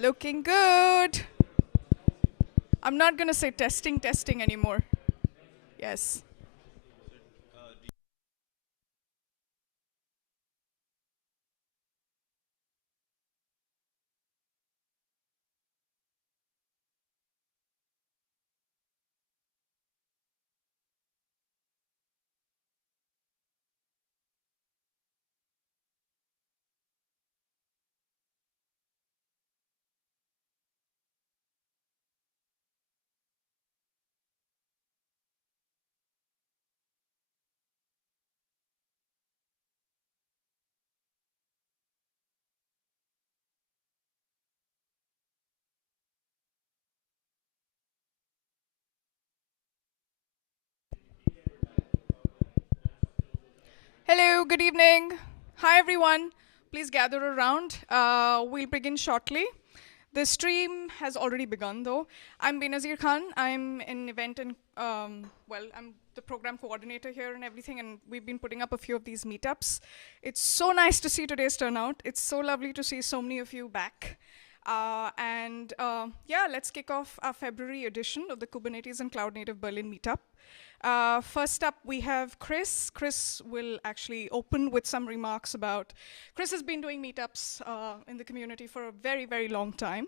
Looking good. I'm not going to say testing, testing anymore. Yes. Hello, good evening. Hi, everyone. Please gather around. We'll begin shortly. The stream has already begun, though. I'm Benazir Khan. I'm an event and, I'm the program coordinator here and everything, and we've been putting up a few of these meetups. It's so nice to see today's turnout. It's so lovely to see so many of you back. Yeah, let's kick off our February edition of the Kubernetes and Cloud Native Berlin Meetup. First up, we have Chris. Chris will actually open with some remarks about. Chris has been doing meetups in the community for a very, very long time.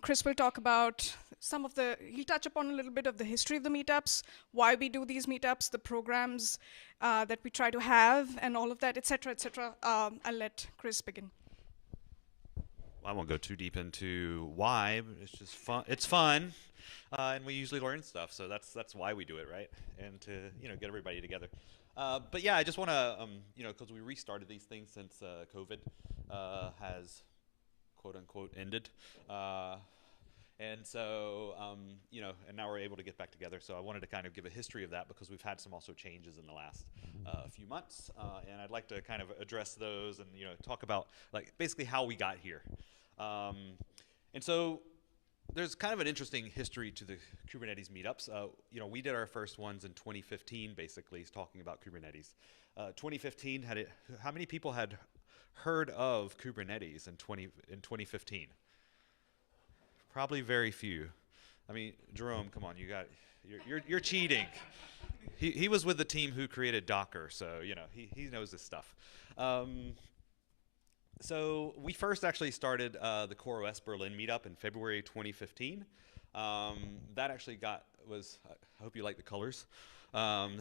Chris will talk about he'll touch upon a little bit of the history of the meetups, why we do these meetups, the programs that we try to have, and all of that, et cetera, et cetera. I'll let Chris begin. I won't go too deep into why. But it's just fun. It's fun, and we usually learn stuff. So that's why we do it, right? And to get everybody together. But yeah, I just want to because we restarted these things since COVID has quote unquote ended. And so, and now we're able to get back together. So I wanted to kind of give a history of that because we've had some also changes in the last few months, and I'd like to kind of address those and talk about like basically how we got here. Um, and so there's kind of an interesting history to the Kubernetes meetups. We did our first ones in 2015, basically talking about Kubernetes. 2015 had it. How many people had heard of Kubernetes in 2015? Probably very few. I mean, Jerome, come on, you're cheating. He was with the team who created Docker, so he knows this stuff. Um, so we first actually started the CoreOS Berlin meetup in February 2015. That actually I hope you like the colors. Um,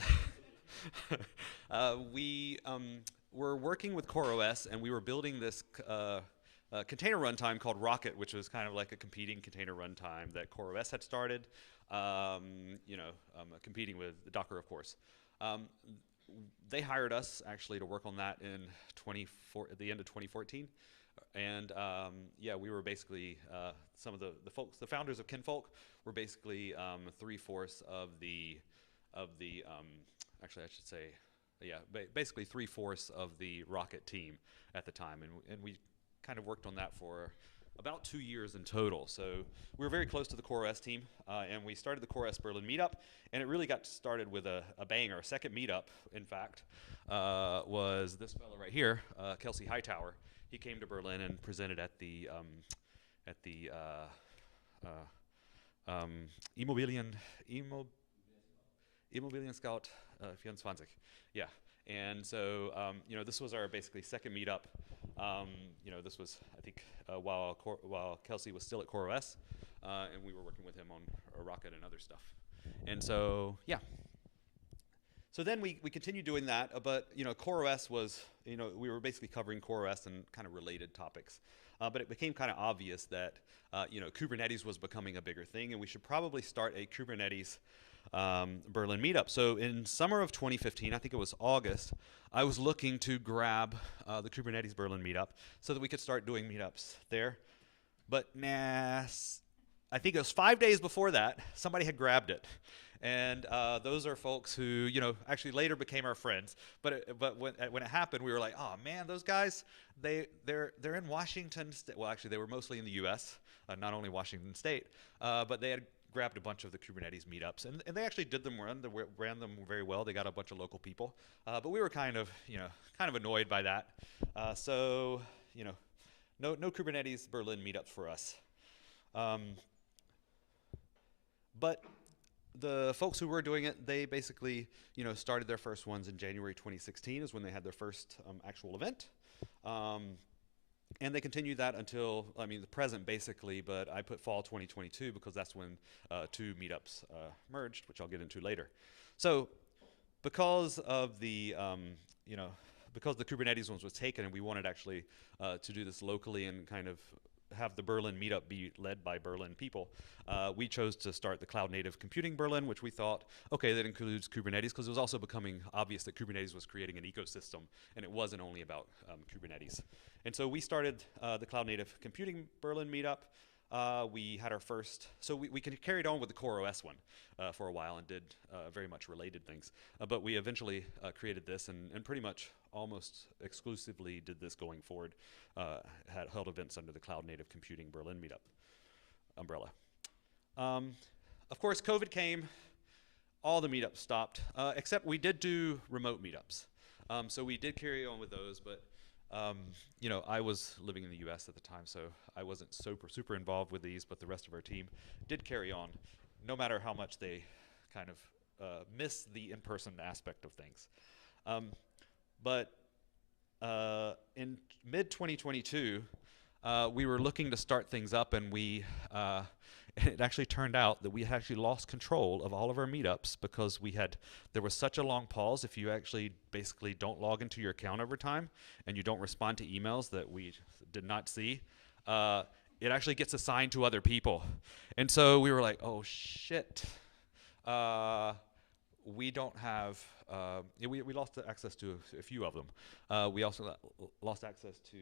we were working with CoreOS, and we were building this container runtime called Rocket, which was kind of like a competing container runtime that CoreOS had started, competing with Docker, of course. Um, they hired us actually to work on that at the end of 2014, and we were basically some of the folks, the founders of Kinfolk, were basically 3/4 actually I should say, basically 3/4 of the Rocket team at the time, and we kind of worked on that for about 2 years in total. So we were very close to the CoreOS team, and we started the CoreOS Berlin meetup, and it really got started with a bang. Our second meetup, in fact, was this fellow right here, Kelsey Hightower. He came to Berlin and presented at the Immobilien Scout 24. Yeah. And so, this was our basically second meetup. This was, I think, while Kelsey was still at CoreOS, and we were working with him on Rocket and other stuff. And so, yeah. So then we continued doing that, but CoreOS was, we were basically covering CoreOS and kind of related topics. But it became kind of obvious that, Kubernetes was becoming a bigger thing, and we should probably start a Kubernetes Berlin meetup. So in summer of 2015, I think it was August, I was looking to grab the Kubernetes Berlin meetup so that we could start doing meetups there. But nah, I think it was 5 days before that, somebody had grabbed it. And those are folks who, actually later became our friends. But when it happened, we were like, oh man, those guys, they're in Washington State. Well, actually, they were mostly in the U.S., not only Washington State, but they had grabbed a bunch of the Kubernetes meetups, and they actually did them ran them very well. They got a bunch of local people, but we were kind of annoyed by that. So no Kubernetes Berlin meetups for us. Um, but the folks who were doing it, they basically, started their first ones in January 2016 is when they had their first actual event. And they continued that until, the present basically, but I put fall 2022 because that's when two meetups merged, which I'll get into later. So because of the, because the Kubernetes ones was taken and we wanted actually to do this locally and kind of have the Berlin meetup be led by Berlin people, we chose to start the Cloud Native Computing Berlin, which we thought, okay, that includes Kubernetes, because it was also becoming obvious that Kubernetes was creating an ecosystem, and it wasn't only about Kubernetes. And so we started the Cloud Native Computing Berlin meetup. We had our first, so we carried on with the CoreOS one for a while and did very much related things. But we eventually created this and pretty much almost exclusively did this going forward, had held events under the Cloud Native Computing Berlin meetup umbrella. Of course, COVID came, all the meetups stopped, except we did do remote meetups. So we did carry on with those, but I was living in the US at the time, so I wasn't super involved with these, but the rest of our team did carry on, no matter how much they kind of miss the in-person aspect of things. But in mid-2022, we were looking to start things up, and it actually turned out that we had actually lost control of all of our meetups because there was such a long pause. If you actually basically don't log into your account over time and you don't respond to emails that we did not see, it actually gets assigned to other people. And so we were like, oh shit, we don't have, we lost access to a few of them. We also lost access to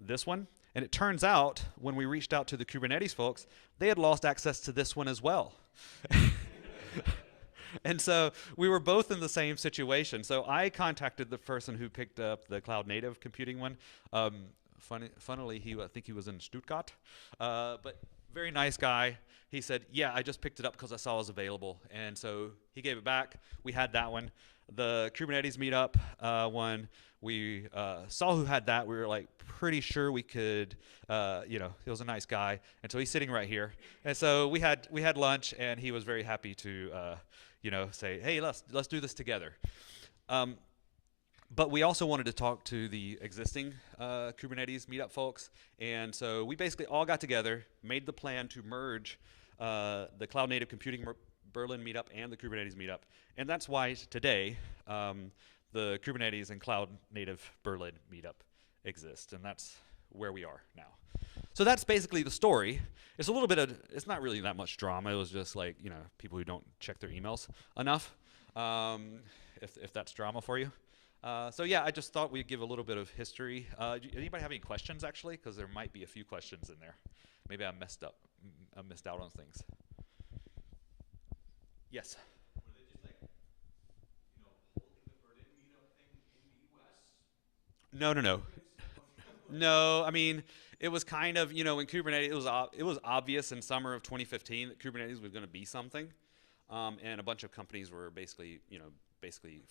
this one. And it turns out, when we reached out to the Kubernetes folks, they had lost access to this one as well. And so we were both in the same situation. So I contacted the person who picked up the Cloud Native Computing one. Funnily, I think he was in Stuttgart. But very nice guy. He said, yeah, I just picked it up because I saw it was available. And so he gave it back. We had that one. The Kubernetes meetup one, we saw who had that. We were like pretty sure we could, he was a nice guy. And so he's sitting right here. And so we had lunch, and he was very happy to, say, hey, let's do this together. But we also wanted to talk to the existing Kubernetes meetup folks. And so we basically all got together, made the plan to merge the Cloud Native Computing Berlin meetup and the Kubernetes meetup. And that's why today the Kubernetes and Cloud Native Berlin meetup exist. And that's where we are now. So that's basically the story. It's a little bit of, it's not really that much drama. It was just like, people who don't check their emails enough, if that's drama for you. So yeah, I just thought we'd give a little bit of history. Anybody have any questions, actually? Because there might be a few questions in there. Maybe I missed out on things. Yes? Were they just like, holding the Berlin meetup thing in the US? No. No, I mean, it was kind of, when Kubernetes, it was obvious in summer of 2015 that Kubernetes was going to be something. And a bunch of companies were basically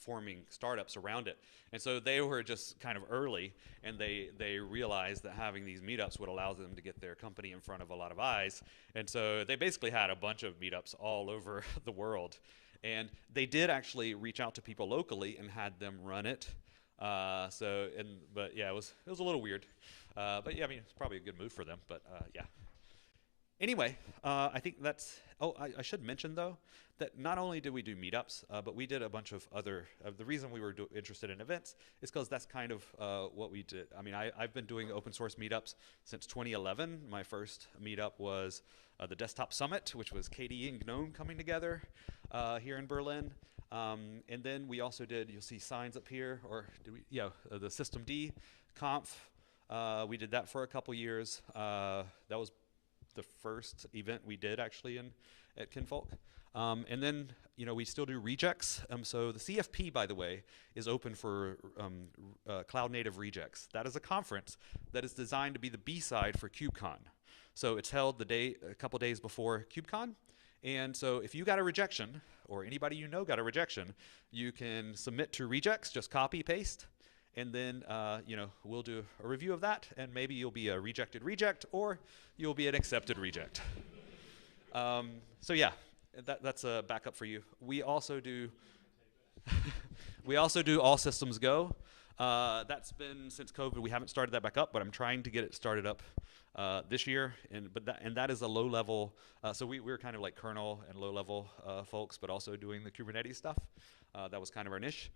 forming startups around it. And so they were just kind of early, and they realized that having these meetups would allow them to get their company in front of a lot of eyes. And so they basically had a bunch of meetups all over the world. And they did actually reach out to people locally and had them run it. But yeah, it was a little weird. But yeah, I mean, it's probably a good move for them, but yeah. Anyway, I think that's, I should mention though, that not only did we do meetups, but we did a bunch of other, the reason we were interested in events is because that's kind of what we did. I mean, I've been doing open source meetups since 2011. My first meetup was the Desktop Summit, which was KDE and GNOME coming together here in Berlin. And then we also did, you'll see signs up here, or did we, yeah, the Systemd Conf. We did that for a couple years. That was the first event we did actually at Kinvolk. And then, we still do rejects. So the CFP, by the way, is open for Cloud Native Rejects. That is a conference that is designed to be the B-side for KubeCon. So it's held a couple days before KubeCon. And so if you got a rejection, or anybody you know got a rejection, you can submit to rejects, just copy, paste, and then we'll do a review of that, and maybe you'll be a rejected reject, or you'll be an accepted reject. So yeah, that's a backup for you. We also do we also do All Systems Go. That's been since COVID. We haven't started that back up, but I'm trying to get it started up this year. And that is a low level. So we're kind of like kernel and low level folks, but also doing the Kubernetes stuff. That was kind of our niche,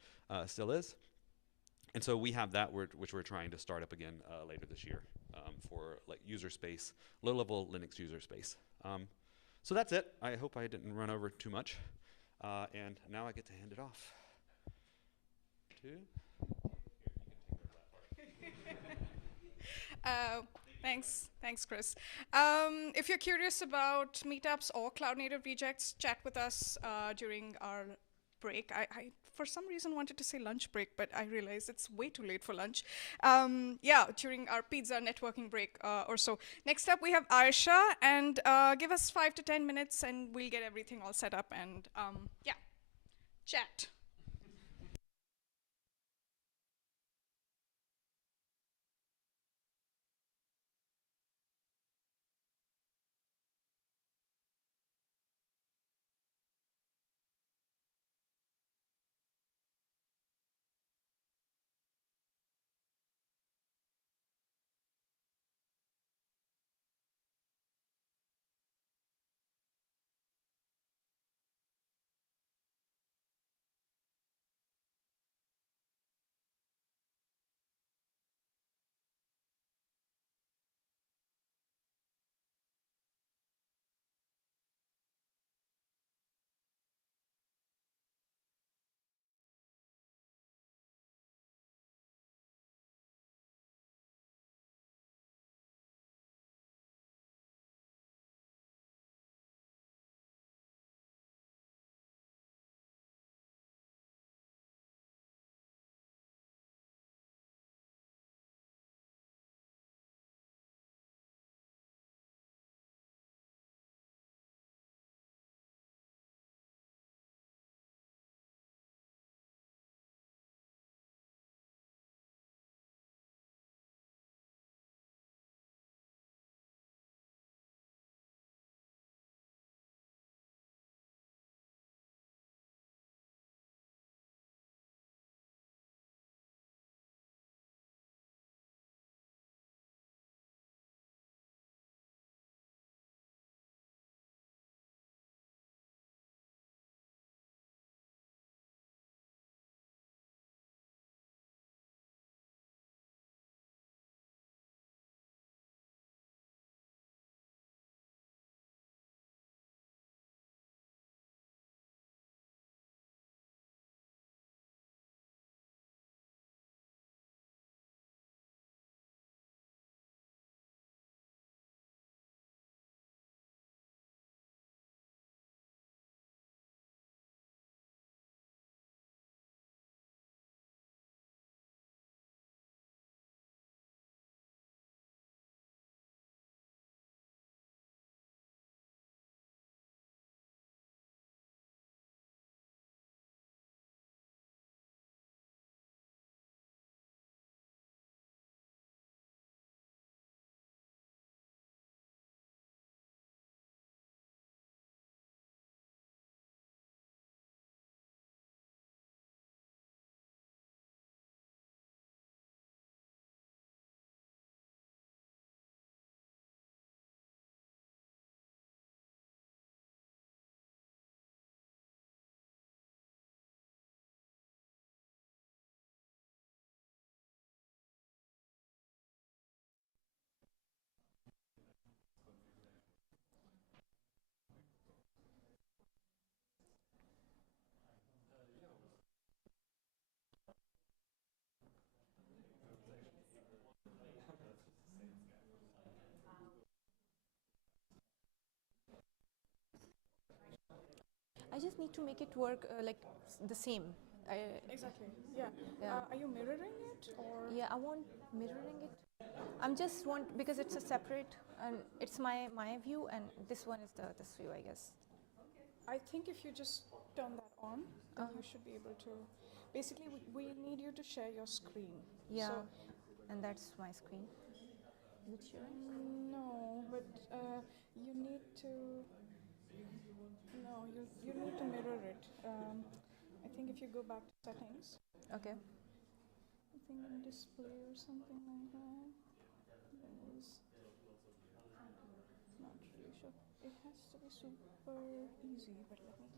still is. And so we have that which we're trying to start up again later this year for like user space, low level Linux user space. So that's it. I hope I didn't run over too much. And now I get to hand it off to. Thanks, Chris. If you're curious about meetups or cloud native rejects, chat with us during our break. I for some reason wanted to say lunch break, but I realized it's way too late for lunch. During our pizza networking break or so. Next up, we have Aisha, and give us 5 to 10 minutes, and we'll get everything all set up, and chat. I just need to make it work the same. Exactly. Yeah. Yeah. Are you mirroring it or? Yeah, I want mirroring it. I'm just want because it's a separate and it's my view and this one is this view, I guess. I think if you just turn that on, then you should be able to. basically we need you to share your screen. Yeah, So, and that's my screen. Is it sharing? no, but you need to. No, you need to mirror it. I think if you go back to settings, Okay. I think in display or something like that. There's not really sure. It has to be super easy, but let me.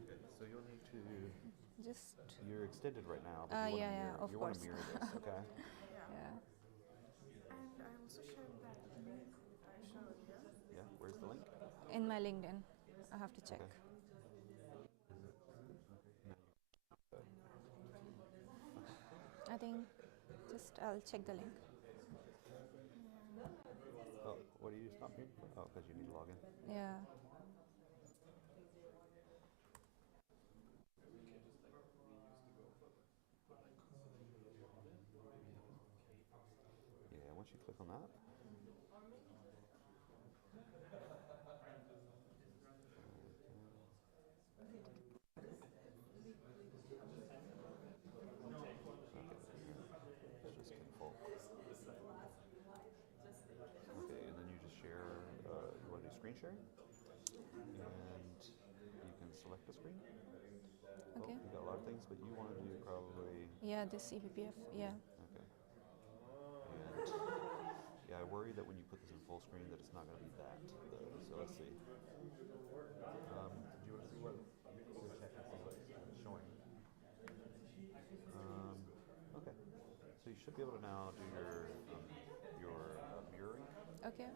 Okay, so you'll need to. Just. You're extended right now, but you want to Yeah, mirror. of You want to course. mirror this, okay? Yeah. And I also shared that link I showed you. Yeah. Where's the link? In my LinkedIn, I have to check. Okay. I think just I'll check the link. Oh, what do you stop here? Oh, because you need to log in. Yeah. Yeah. Once you click on that. It's just full. Okay, and then you just share. You want to do screen sharing, and you can select a screen. Well, Okay. you got a lot of things, but you want to do probably. Yeah, this eBPF. Yeah. Okay. And yeah, I worry that when you put this in full screen that it's not going to be that. So let's see. Do you want to see what? Go check and see what's showing. Okay. So you should be able to now do your mirroring. Okay.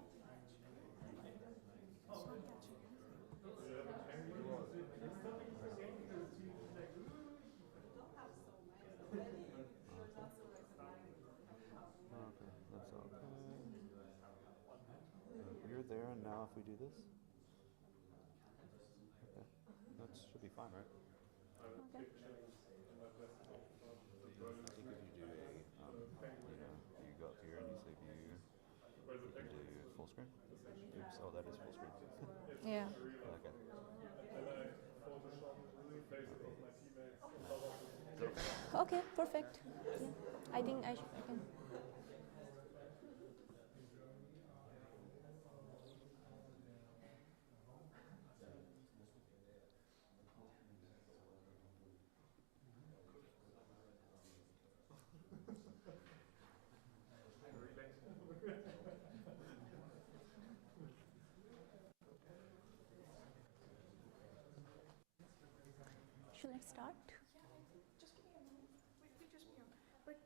Okay, that's okay. You're there, and now if we do this, okay, that should be fine, right? Okay. I think if you do you go up here and you say view, you can do full screen. Oops, oh, that is full screen. Yeah. Okay. Okay. Perfect. Yeah. I think I can. Should I start? Just give me a moment. Wait, just be on. But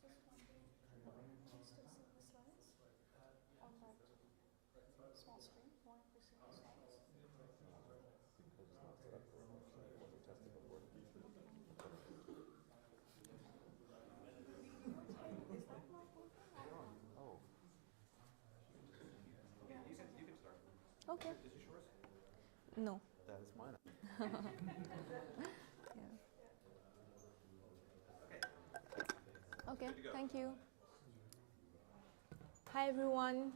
just wondering, can you still see the slides on that small screen? Why aren't we seeing the slides? Because it's not set up for it. It wasn't tested before. Is that not working? Oh. Yeah. You can start. Okay. Is it yours? No. That is mine. Yeah. Okay. Thank you. Hi everyone.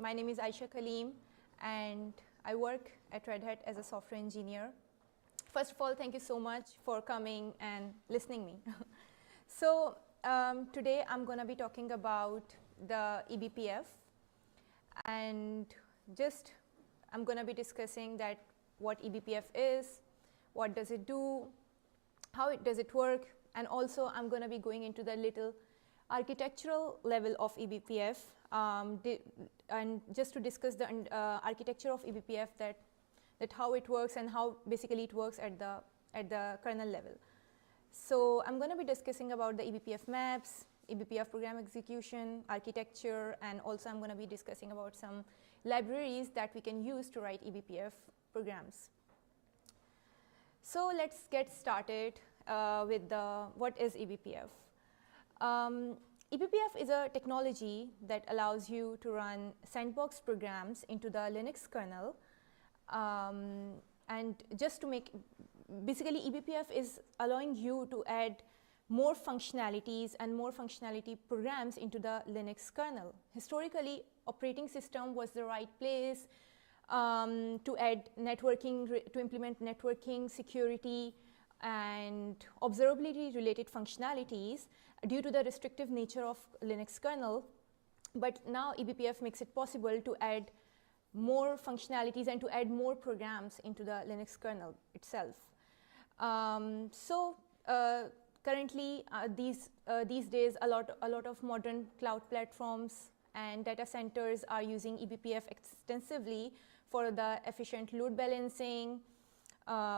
My name is Aisha Kaleem, and I work at Red Hat as a software engineer. First of all, thank you so much for coming and listening me. So today I'm going to be talking about the eBPF, and just I'm going to be discussing that what eBPF is, what does it do, how does it work, and also I'm going to be going into the little architectural level of eBPF, and just to discuss the architecture of eBPF, that how it works and how basically it works at the kernel level. So I'm going to be discussing about the eBPF maps, eBPF program execution, architecture, and also I'm going to be discussing about some libraries that we can use to write eBPF programs. So let's get started with what is eBPF. eBPF is a technology that allows you to run sandbox programs into the Linux kernel, and just to make basically eBPF is allowing you to add more functionalities and more functionality programs into the Linux kernel. Historically, operating system was the right place to add networking, to implement networking, security, and observability related functionalities due to the restrictive nature of Linux kernel. But now eBPF makes it possible to add more functionalities and to add more programs into the Linux kernel itself. Currently, these days, a lot of modern cloud platforms and data centers are using eBPF extensively for the efficient load balancing,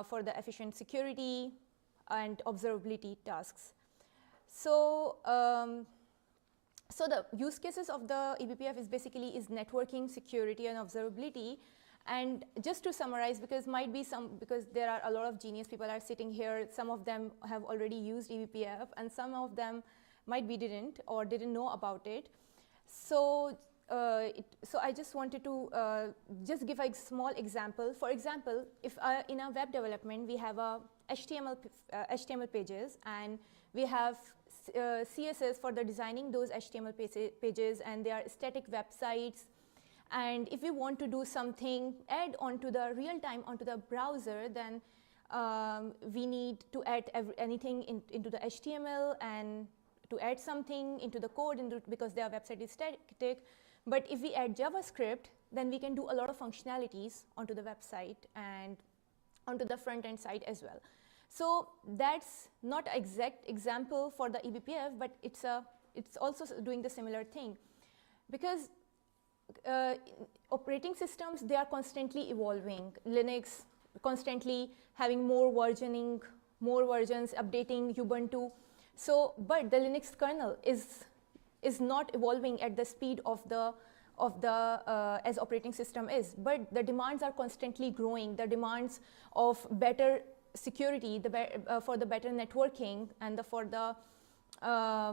for the efficient security and observability tasks. So the use cases of the eBPF is basically networking, security, and observability. And just to summarize, because there are a lot of genius people are sitting here, some of them have already used eBPF, and some of them might be didn't know about it. So I just wanted to just give a small example. For example, if in our web development we have a HTML pages, and we have CSS for the designing those HTML pages, and they are static websites. And if we want to do something, add onto the real-time onto the browser, then we need to add anything into the HTML and to add something into the code because their website is static. But if we add JavaScript, then we can do a lot of functionalities onto the website and onto the front-end side as well. So that's not an exact example for the eBPF, but it's also doing the similar thing. Because operating systems, they are constantly evolving. Linux constantly having more versioning, more versions, updating Ubuntu. So, but the Linux kernel is not evolving at the speed of the as operating system is. But the demands are constantly growing. The demands of better security, for the better networking, and for the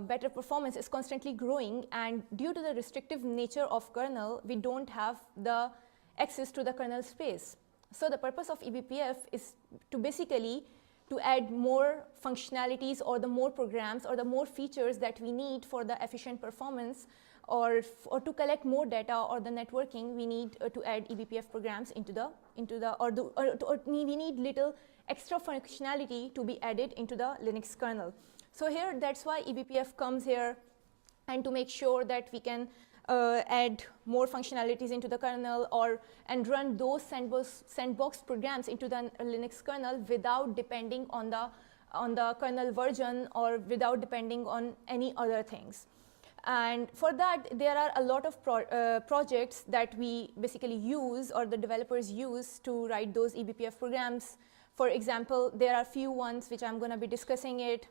better performance is constantly growing, and due to the restrictive nature of kernel, we don't have the access to the kernel space. So the purpose of eBPF is to basically to add more functionalities or the more programs or the more features that we need for the efficient performance, or to collect more data or the networking, we need to add eBPF programs we need little extra functionality to be added into the Linux kernel. So here, that's why eBPF comes here, and to make sure that we can add more functionalities into the kernel and run those sandbox programs into the Linux kernel without depending on the kernel version or without depending on any other things. And for that, there are a lot of projects that we basically use, or the developers use, to write those eBPF programs. For example, there are few ones which I'm going to be discussing it.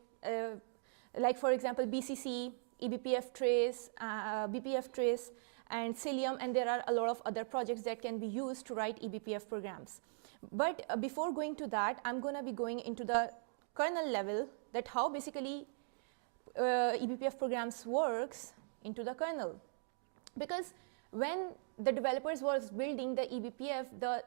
Like for example, BCC, eBPF Trace, BPF Trace, and Cilium, and there are a lot of other projects that can be used to write eBPF programs. But before going to that, I'm going to be going into the kernel level, that how basically eBPF programs works into the kernel. Because when the developers was building the eBPF, the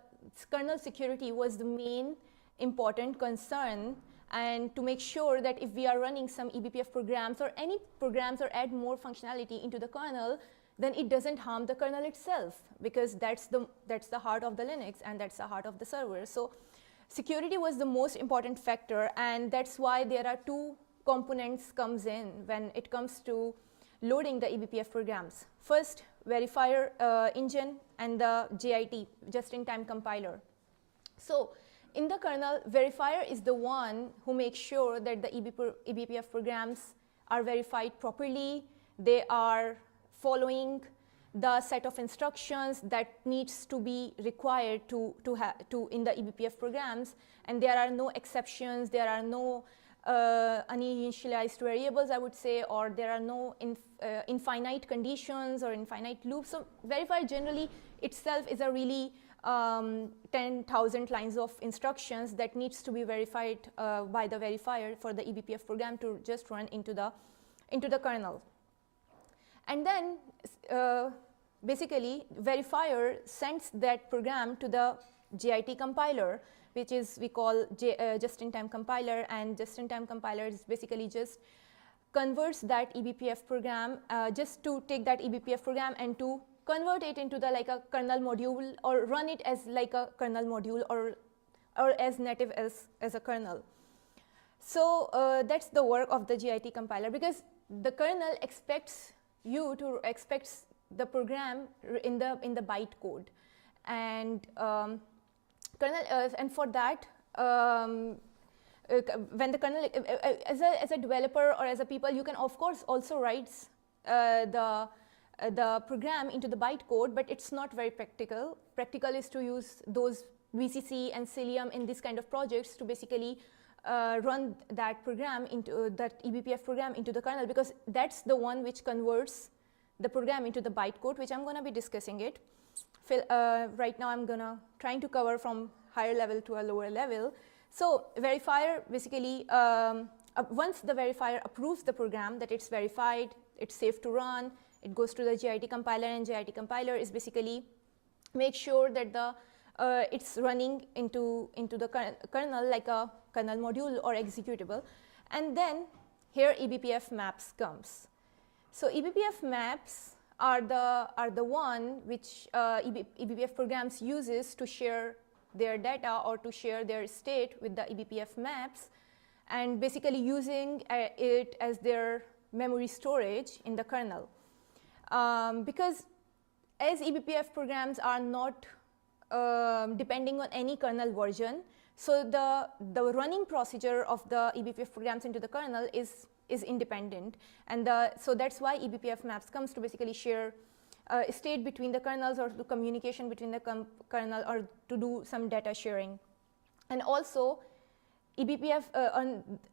kernel security was the main important concern, and to make sure that if we are running some eBPF programs or any programs or add more functionality into the kernel, then it doesn't harm the kernel itself, because that's the heart of the Linux, and that's the heart of the server. So security was the most important factor, and that's why there are two components comes in when it comes to loading the eBPF programs. First, verifier engine, and the JIT, just-in-time compiler. So in the kernel, verifier is the one who makes sure that the eBPF programs are verified properly. They are following the set of instructions that needs to be required in the eBPF programs, and there are no exceptions. There are no uninitialized variables, I would say, or there are no infinite conditions or infinite loops. So verifier generally itself is a really 10,000 lines of instructions that needs to be verified by the verifier for the eBPF program to just run into the kernel. And then basically verifier sends that program to the JIT compiler, which is we call just-in-time compiler, and just-in-time compiler is basically just converts that eBPF program, just to take that eBPF program and to convert it into the like a kernel module, or run it as like a kernel module, or as native as a kernel. So that's the work of the JIT compiler, because the kernel expects you to expects the program in the bytecode, and kernel and for that when the kernel as a developer or as a people, you can of course also write the program into the bytecode, but it's not very practical. Practical is to use those VCC and Cilium in this kind of projects to basically run that program into that eBPF program into the kernel, because that's the one which converts the program into the bytecode, which I'm going to be discussing it. Right now I'm going to trying to cover from higher level to a lower level. So verifier basically, once the verifier approves the program that it's verified, it's safe to run, it goes to the JIT compiler, and JIT compiler is basically make sure that the it's running into the kernel like a kernel module or executable. And then here eBPF maps comes. So eBPF maps are the one which eBPF programs uses to share their data or to share their state with the eBPF maps, and basically using it as their memory storage in the kernel. Because as eBPF programs are not depending on any kernel version, so the running procedure of the eBPF programs into the kernel is independent, and so that's why eBPF maps comes to basically share state between the kernels, or to communication between the kernel, or to do some data sharing. And also eBPF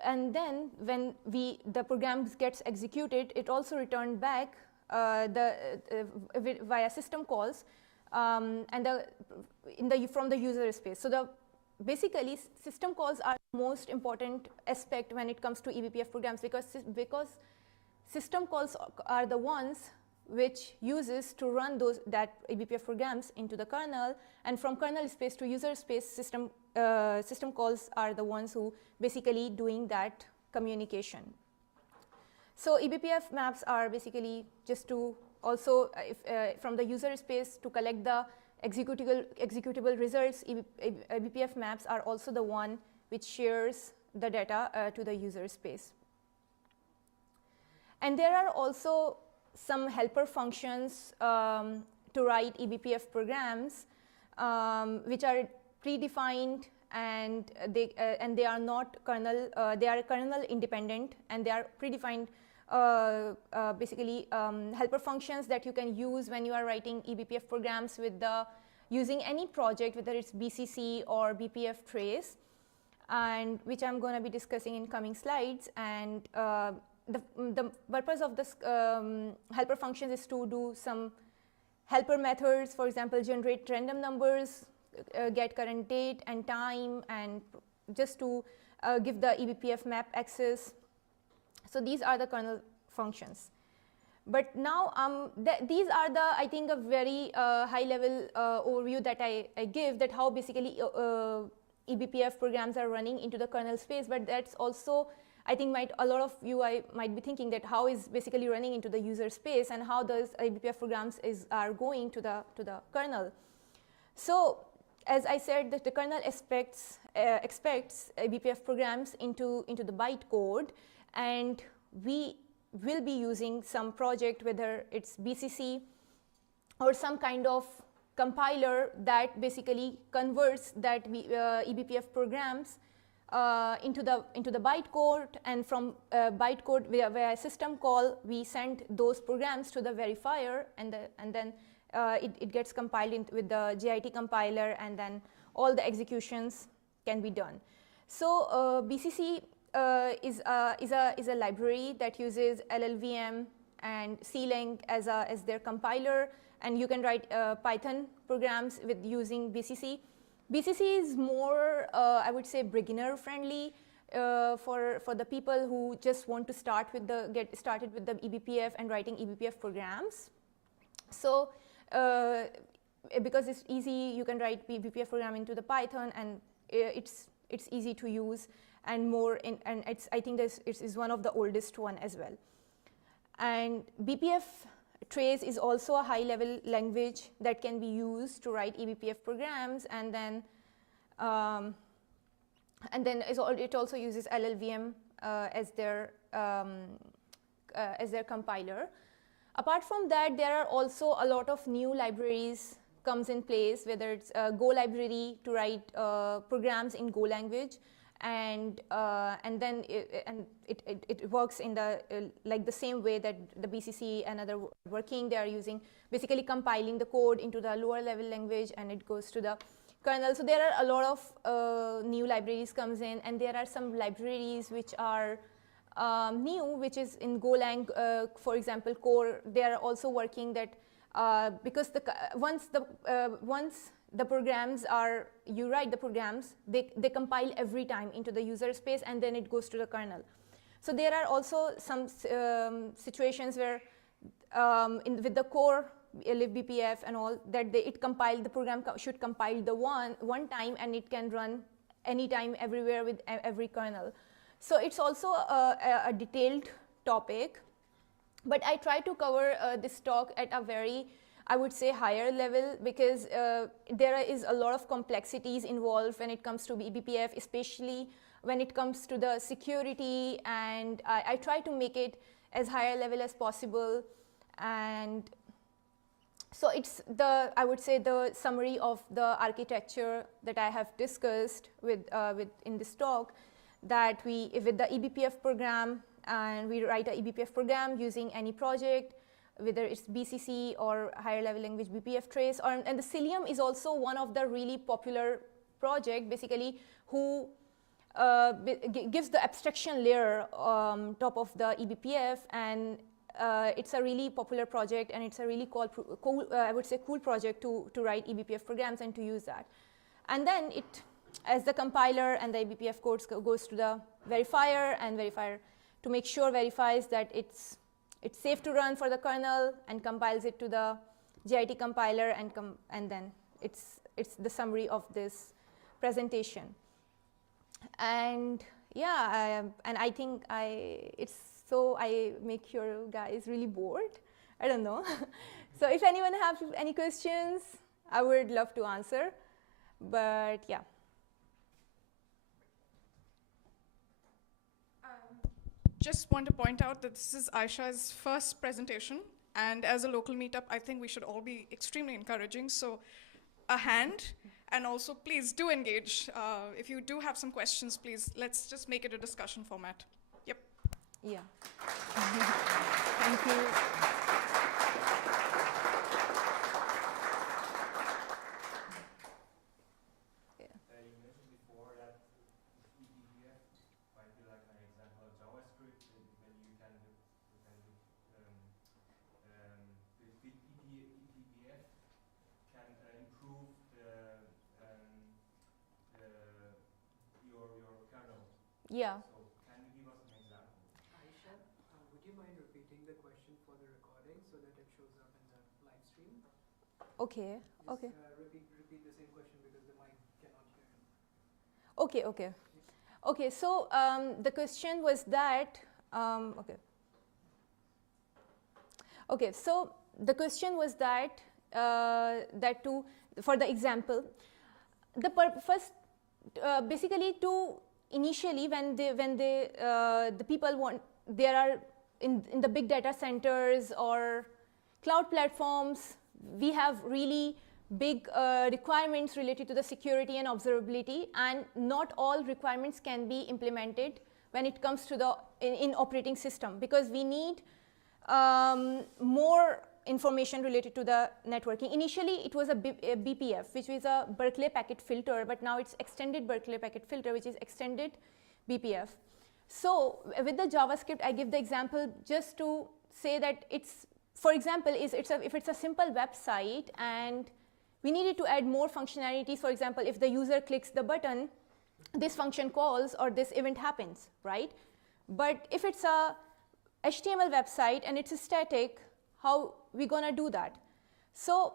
and then when the program gets executed, it also returned back via system calls and from the user space. So basically system calls are the most important aspect when it comes to eBPF programs, because system calls are the ones which uses to run that eBPF programs into the kernel, and from kernel space to user space, system calls are the ones who basically doing that communication. So eBPF maps are basically just to also from the user space to collect the executable results. eBPF maps are also the one which shares the data to the user space. And there are also some helper functions to write eBPF programs, which are predefined, and they are not kernel. They are kernel independent, and they are predefined basically helper functions that you can use when you are writing eBPF programs with using any project, whether it's BCC or BPF trace, and which I'm going to be discussing in coming slides. And the purpose of this helper functions is to do some helper methods, for example, generate random numbers, get current date and time, and just to give the eBPF map access. So these are the kernel functions. But now these are I think a very high level overview that I give, that how basically eBPF programs are running into the kernel space. But that's also, I think a lot of you might be thinking that how is basically running into the user space, and how those eBPF programs are going to the kernel. So as I said, that the kernel expects eBPF programs into the bytecode, and we will be using some project, whether it's BCC or some kind of compiler that basically converts that eBPF programs into the bytecode, and from bytecode via system call, we send those programs to the verifier, and then it gets compiled with the JIT compiler, and then all the executions can be done. So BCC is a library that uses LLVM and CLang as their compiler, and you can write Python programs with using BCC. BCC is more, I would say, beginner friendly for the people who just want to get started with the eBPF and writing eBPF programs. So because it's easy, you can write BPF program into the Python, and it's easy to use, and I think this is one of the oldest one as well. And BPF trace is also a high-level language that can be used to write eBPF programs, and then it also uses LLVM as their compiler. Apart from that, there are also a lot of new libraries comes in place, whether it's a Go library to write programs in Go language, and then it works in the like the same way that the BCC and other working. They are using basically compiling the code into the lower level language, and it goes to the kernel. So there are a lot of new libraries comes in, and there are some libraries which are new, which is in Golang, for example, core. They are also working that because once the programs are, you write the programs, they compile every time into the user space, and then it goes to the kernel. So there are also some situations where with the core libBPF and all that, the program should compile the one time, and it can run anytime, everywhere with every kernel. So it's also a detailed topic, but I try to cover this talk at a very, I would say, higher level, because there is a lot of complexities involved when it comes to eBPF, especially when it comes to the security, and I try to make it as higher level as possible. And so it's I would say the summary of the architecture that I have discussed in this talk, that with the eBPF program, and we write a eBPF program using any project, whether it's BCC or higher level language BPF trace, and the Cilium is also one of the really popular project, basically, who gives the abstraction layer top of the eBPF, and it's a really popular project, and it's a really cool, I would say, cool project to write eBPF programs and to use that. And then it, as the compiler and the eBPF codes goes to the verifier, and verifier to make sure verifies that it's safe to run for the kernel, and compiles it to the JIT compiler, and then it's the summary of this presentation. And yeah, and I think I make you guys really bored. I don't know. So if anyone has any questions, I would love to answer. But yeah. Just want to point out that this is Aisha's first presentation, and as a local meetup, I think we should all be extremely encouraging. So a hand, and also please do engage. If you do have some questions, please, let's just make it a discussion format. Yep. Yeah. Thank you. You mentioned before that eBPF might be like an example of JavaScript, when you can with eBPF can improve your kernel. Yeah. So can you give us an example? Aisha, would you mind repeating the question for the recording so that it shows up in the live stream? Okay. Just, okay. Repeat the same question because the mic cannot hear him. Okay. Okay. Okay. So the question was that. Okay. Okay. So the question was that for the example, the first basically to initially when the people there are in the big data centers or cloud platforms, we have really big requirements related to the security and observability, and not all requirements can be implemented when it comes to the in operating system, because we need more information related to the networking. Initially, it was a BPF, which is a Berkeley packet filter, but now it's extended Berkeley packet filter, which is extended BPF. So with the JavaScript, I give the example just to say that it's, for example, if it's a simple website and we needed to add more functionalities, for example, if the user clicks the button, this function calls or this event happens, right? But if it's a HTML website and it's static, how we gonna do that? So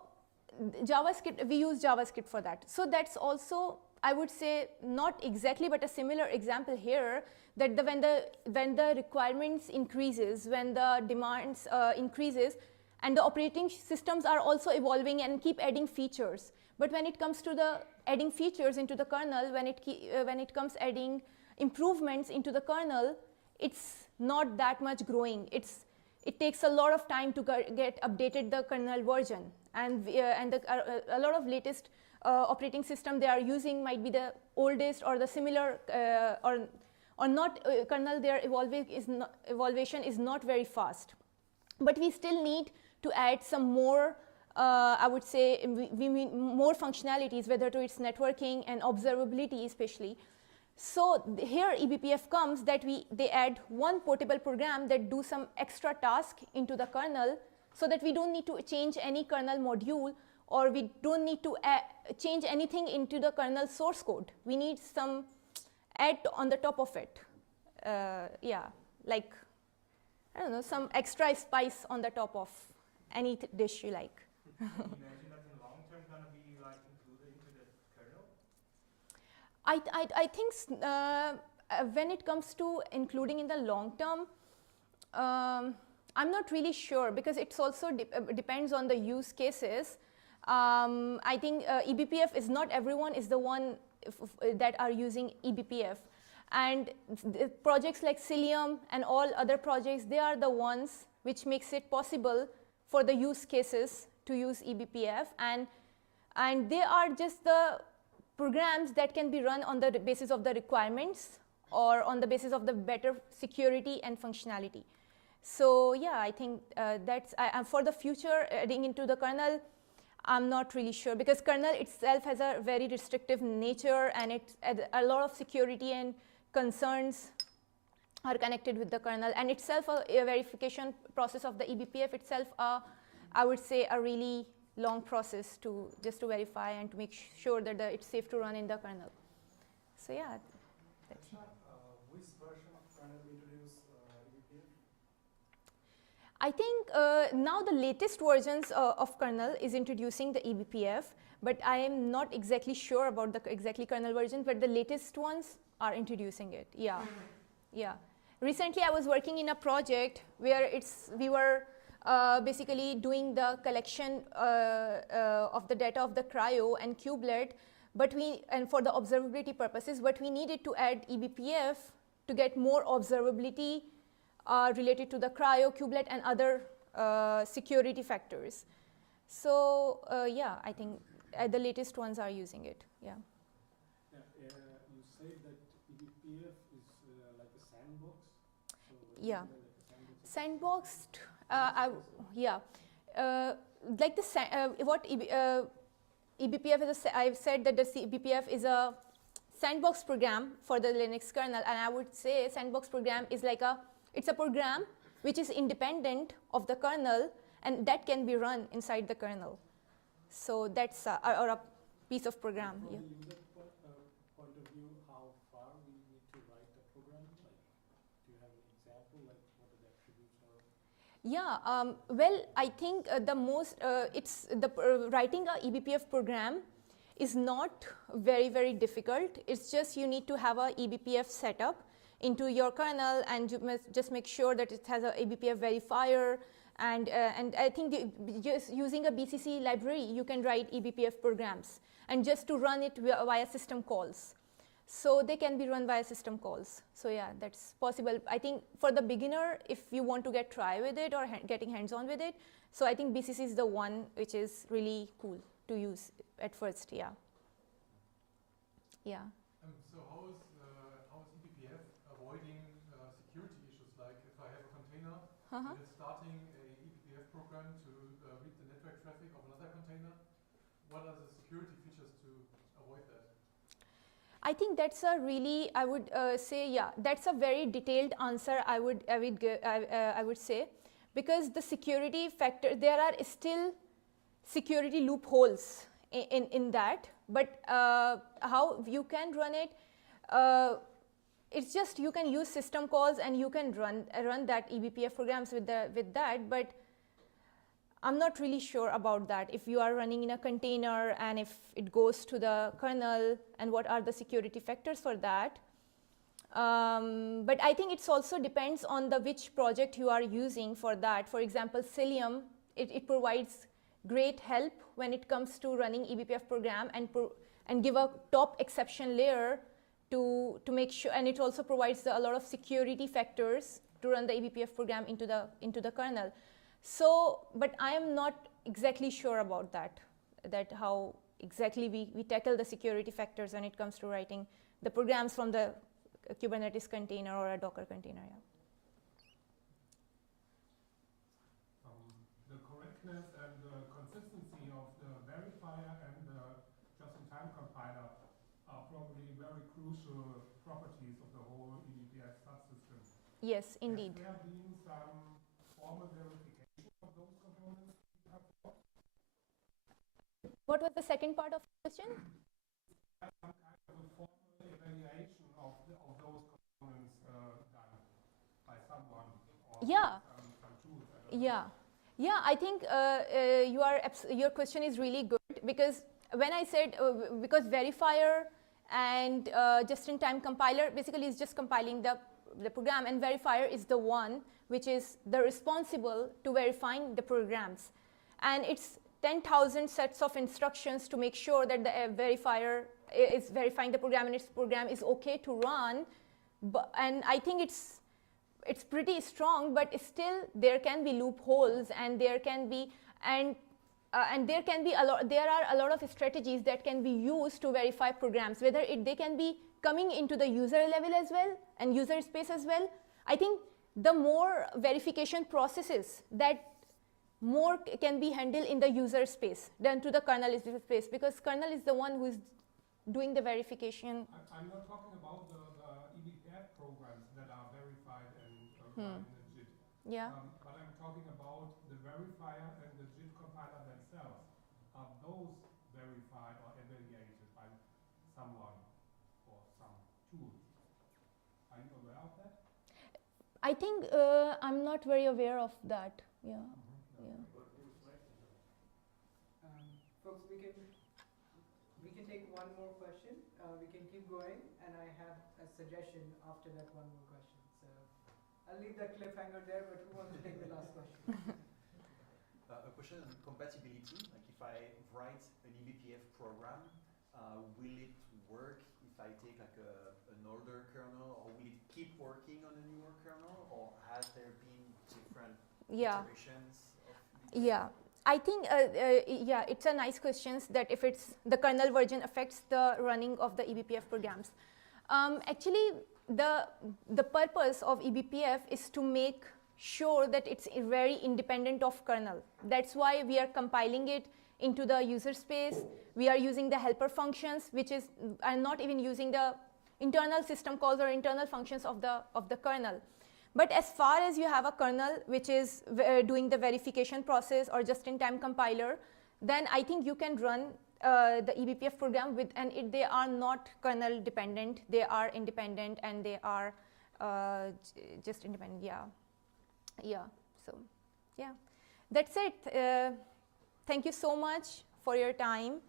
JavaScript, we use JavaScript for that. So that's also, I would say, not exactly, but a similar example here, that when the requirements increases, when the demands increases, and the operating systems are also evolving and keep adding features. But when it comes to the adding features into the kernel, when it comes adding improvements into the kernel, it's not that much growing. It takes a lot of time to get updated the kernel version, and a lot of latest operating system they are using might be the oldest or the similar or not kernel. Their evaluation is not very fast, but we still need to add some more. I would say we mean more functionalities, whether to its networking and observability especially. So here eBPF comes that they add one portable program that do some extra task into the kernel, so that we don't need to change any kernel module, or we don't need to change anything into the kernel source code. We need some add on the top of it. Yeah, like, I don't know, some extra spice on the top of any dish you like. Can you imagine that in the long term going to be like included into the kernel? I think when it comes to including in the long term, I'm not really sure, because it's also depends on the use cases. I think eBPF is not everyone is the one that are using eBPF, and projects like Cilium and all other projects, they are the ones which makes it possible for the use cases to use eBPF, and they are just the programs that can be run on the basis of the requirements or on the basis of the better security and functionality. So yeah, I think that's for the future adding into the kernel. I'm not really sure, because kernel itself has a very restrictive nature, and it's a lot of security and concerns are connected with the kernel, and itself a verification process of the eBPF itself, I would say a really long process to verify and to make sure that it's safe to run in the kernel. So yeah, that's it. Which version of kernel introduce eBPF? I think now the latest versions of kernel is introducing the eBPF, but I am not exactly sure about the exactly kernel version, but the latest ones are introducing it. Yeah, yeah. Recently, I was working in a project where we were basically doing the collection of the data of the cryo and kubelet, and for the observability purposes, but we needed to add eBPF to get more observability related to the cryo, kubelet, and other security factors. So yeah, I think the latest ones are using it. Yeah. You say that eBPF is like a sandbox. So Yeah. Like a Sandboxed. Yeah. Like what eBPF is, I've said that the eBPF is a sandbox program for the Linux kernel, and I would say sandbox program is like it's a program which is independent of the kernel, and that can be run inside the kernel. So that's a piece of program. From Yeah. the user point of view, how far we need to write the program? Like, do you have an example? Like, what are the attributes or? Yeah, well, I think the most, it's writing a eBPF program is not very, very difficult. It's just you need to have a eBPF setup into your kernel, and you must just make sure that it has a eBPF verifier. And I think just using a BCC library, you can write eBPF programs, and just to run it via system calls. So they can be run via system calls. So yeah, that's possible. I think for the beginner, if you want to try with it or getting hands-on with it, so I think BCC is the one which is really cool to use at first. Yeah. Yeah. So how is eBPF avoiding security issues? Like if I have a container and it's starting a eBPF program to read the network traffic of another container, what are the security features to avoid that? I think that's a really, I would say, yeah, that's a very detailed answer I would say, because the security factor, there are still security loopholes in that, but how you can run it, it's just you can use system calls and you can run that eBPF programs with that, but I'm not really sure about that. If you are running in a container and if it goes to the kernel and what are the security factors for that. But I think it's also depends on the which project you are using for that. For example, Cilium, it provides great help when it comes to running eBPF program and give a top exception layer to make sure, and it also provides a lot of security factors to run the eBPF program into the kernel. So, but I am not exactly sure about that how exactly we tackle the security factors when it comes to writing the programs from the Kubernetes container or a Docker container. Yeah. The correctness and the consistency of the verifier and the just-in-time compiler are probably very crucial properties of the whole eBPF subsystem. Yes, indeed. Has there been some formal verification of those components? What was the second part of the question? Some kind of a formal evaluation of those components done by someone or Yeah. some tools? I don't know. Yeah. Yeah, I think your question is really good, because when I said, because verifier and just-in-time compiler basically is just compiling the program, and verifier is the one which is the responsible to verifying the programs. And it's 10,000 sets of instructions to make sure that the verifier is verifying the program and its program is okay to run. And I think it's pretty strong, but still there can be loopholes, and there can be there are a lot of strategies that can be used to verify programs, whether they can be coming into the user level as well and user space as well. I think the more verification processes, that more can be handled in the user space than to the kernel space, because kernel is the one who is doing the verification. I'm not talking about the eBPF programs that are verified and run in the JIT. Yeah. But I'm talking about the verifier and the JIT compiler themselves. Are those verified or evaluated by someone or some tool? Are you aware of that? I think I'm not very aware of that. Yeah. Yeah. Folks, we can take one more question. We can keep going, and I have a suggestion after that one more question. So I'll leave that cliffhanger there, but who wants to take the last question? A question on compatibility. Like if I write an eBPF program, will it work if I take like an older kernel, or will it keep working on a newer kernel, or has there been different iterations of eBPF? Yeah. I think, yeah, it's a nice question that if it's the kernel version affects the running of the eBPF programs. Actually, the purpose of eBPF is to make sure that it's very independent of kernel. That's why we are compiling it into the user space. We are using the helper functions, which is I'm not even using the internal system calls or internal functions of the kernel. But as far as you have a kernel which is doing the verification process or just-in-time compiler, then I think you can run the eBPF program with, and they are not kernel dependent. They are independent, and they are just independent. Yeah, yeah. So, yeah, that's it. Thank you so much for your time,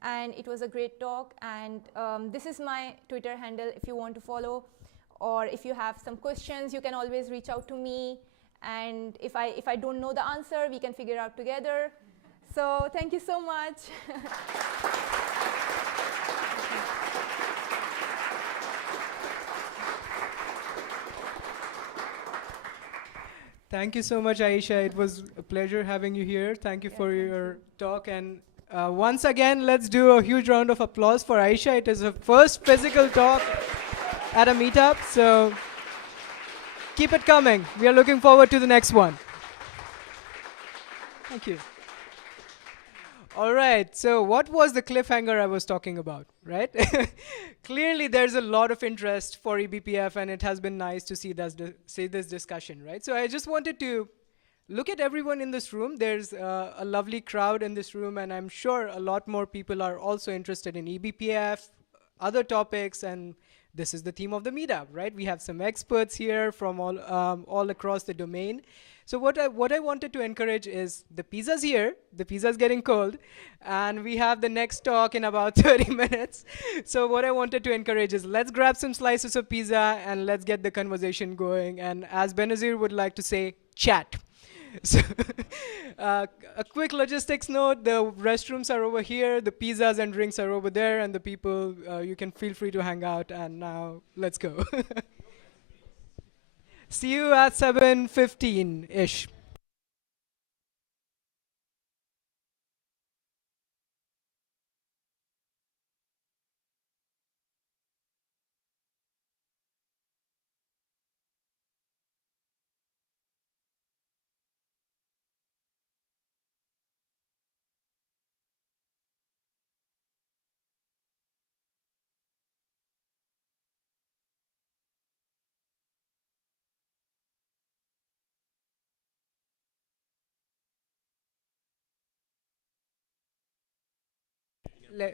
and it was a great talk. And this is my Twitter handle if you want to follow. Or if you have some questions, you can always reach out to me. And if I don't know the answer, we can figure out together. So thank you so much. Thank you so much, Aisha. It was a pleasure having you here. Thank you for your talk. And once again, let's do a huge round of applause for Aisha. It is her first physical talk at a meetup, so keep it coming. We are looking forward to the next one. Thank you. All right, so what was the cliffhanger I was talking about, right? Clearly, there's a lot of interest for eBPF, and it has been nice to see this discussion, right? So I just wanted to look at everyone in this room. There's a lovely crowd in this room, and I'm sure a lot more people are also interested in eBPF, other topics, and this is the theme of the meetup, right? We have some experts here from all across the domain. So what I wanted to encourage is the pizza's here, the pizza's getting cold, and we have the next talk in about 30 minutes. So what I wanted to encourage is let's grab some slices of pizza and let's get the conversation going. And as Benazir would like to say, chat. So a quick logistics note, the restrooms are over here, the pizzas and drinks are over there, and the people, you can feel free to hang out. And now let's go. See you at 7:15-ish.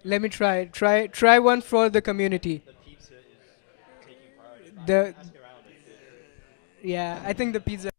Let me try one for the community. The Yeah, I think the pizza.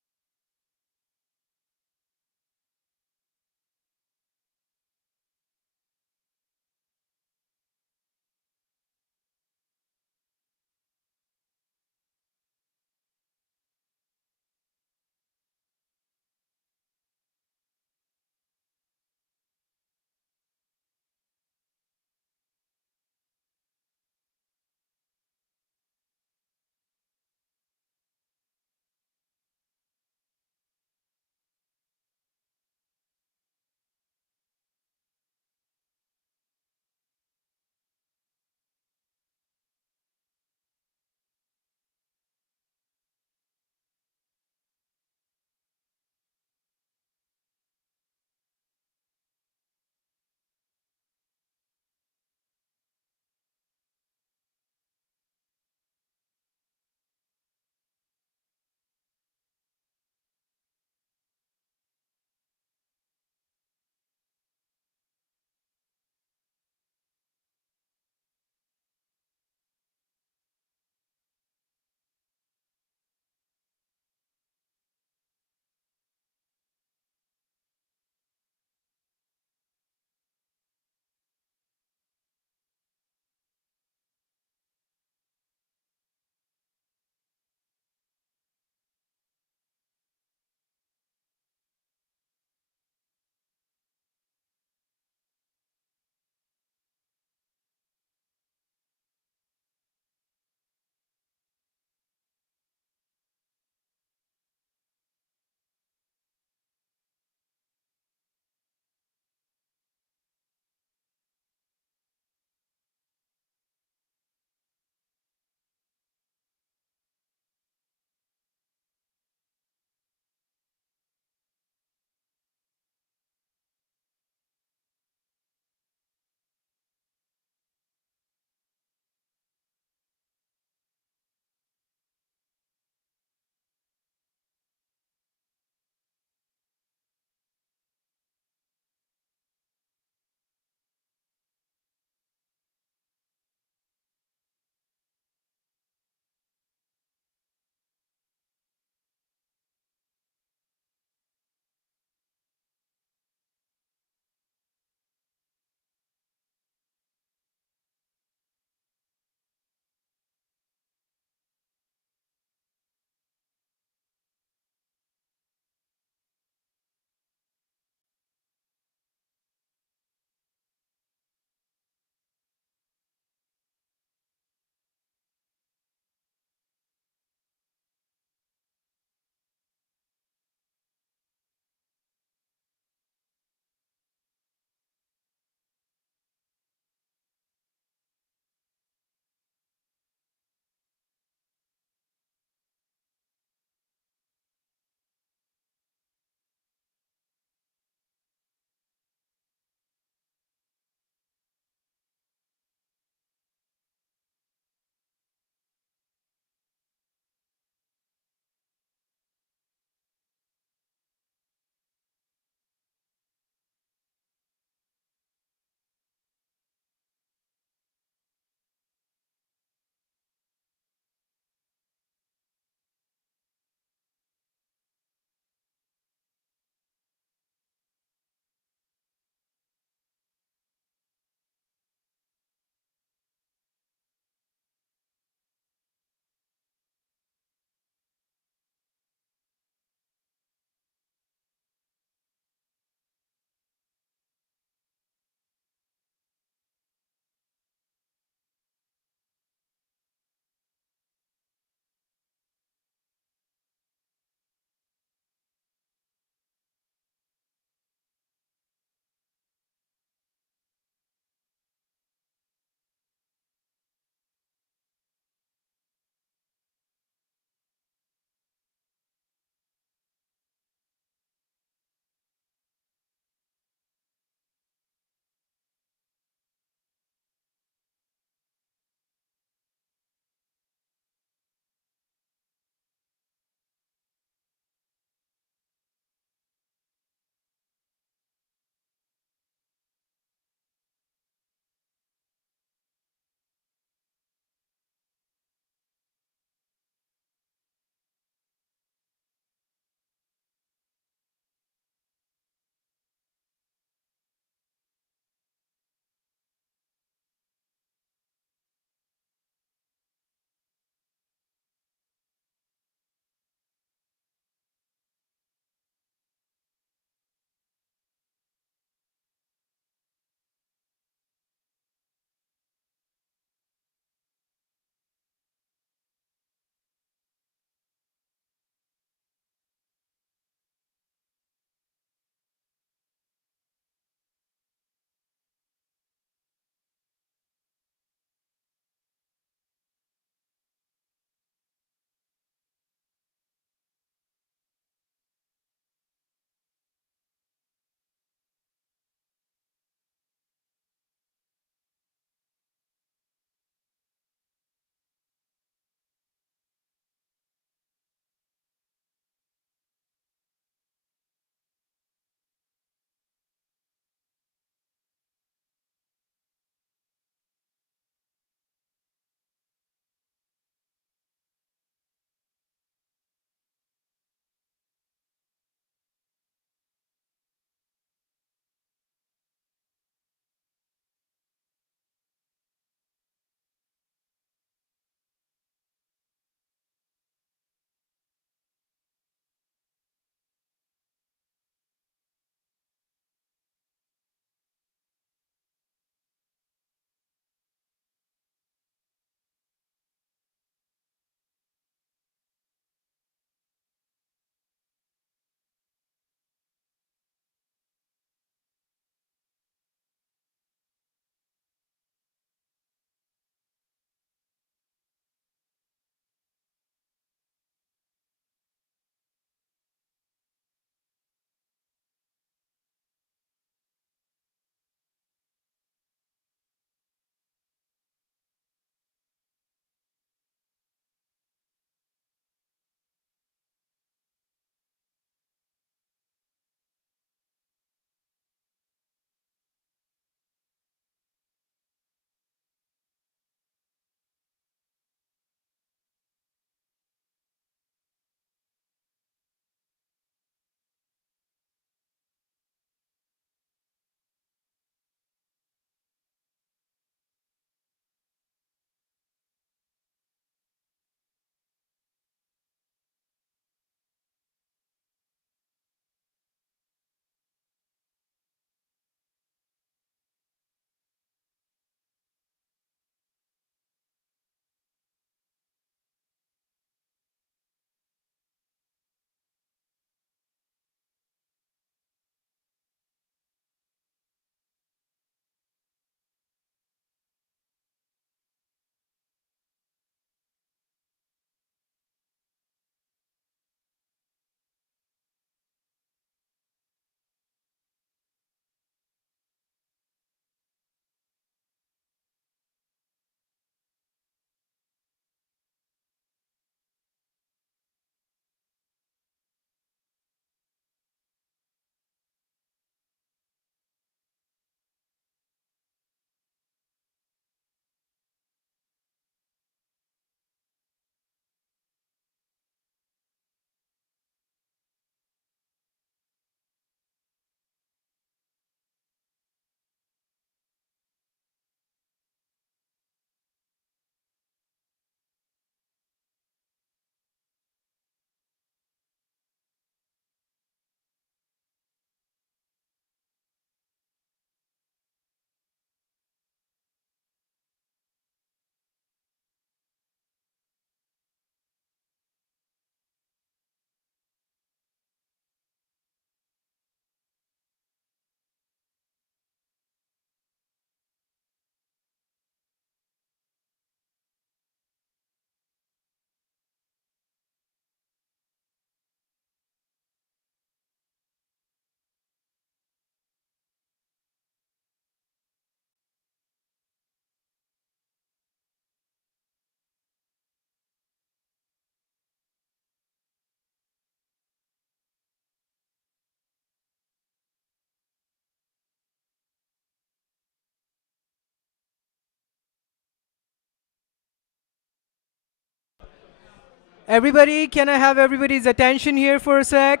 Everybody, can I have everybody's attention here for a sec?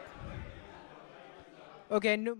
Okay, no.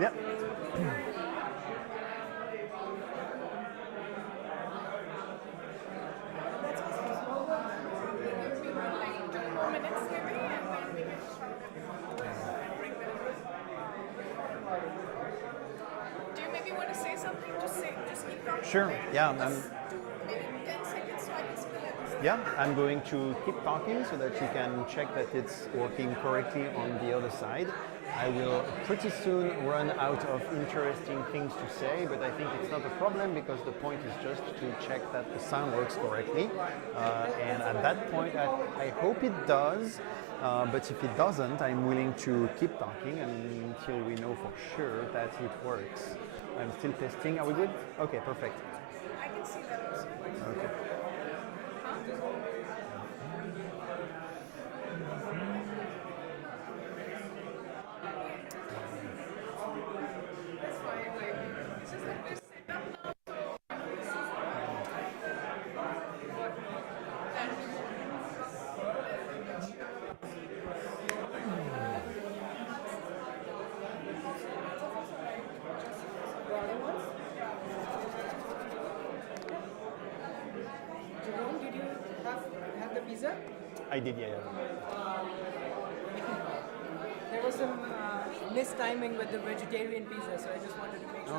Yeah. Do you maybe want to say something? Just keep talking. Sure. Yeah. Maybe 10 seconds so I can see the levels. Yeah, I'm going to keep talking so that you can check that it's working correctly on the other side. I will pretty soon run out of interesting things to say, but I think it's not a problem because the point is just to check that the sound works correctly. And at that point, I hope it does. But if it doesn't, I'm willing to keep talking until we know for sure that it works. I'm still testing. Are we good? Okay, perfect. I can see levels. Okay. That's fine. It's just that we're set up now. Jerome, did you have the pizza? I did, yeah. There was some mistiming with the vegetarian pizza, so I just wanted to make sure.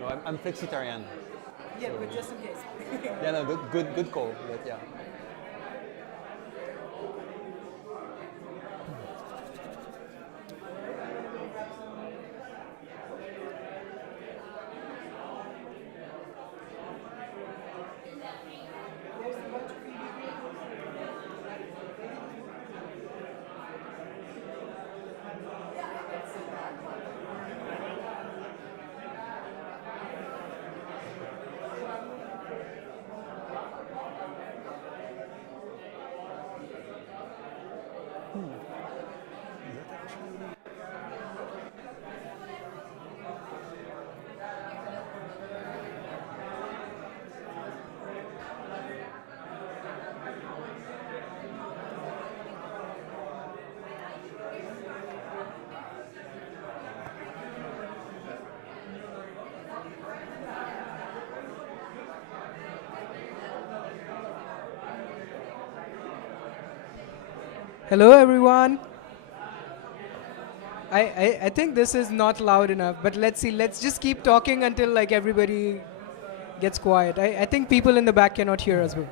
Oh. No, I'm flexitarian. Yeah, but just in case. Yeah, no, good call. But yeah. Hello, everyone. I think this is not loud enough, but let's see. Let's just keep talking until like everybody gets quiet. I think people in the back cannot hear as well.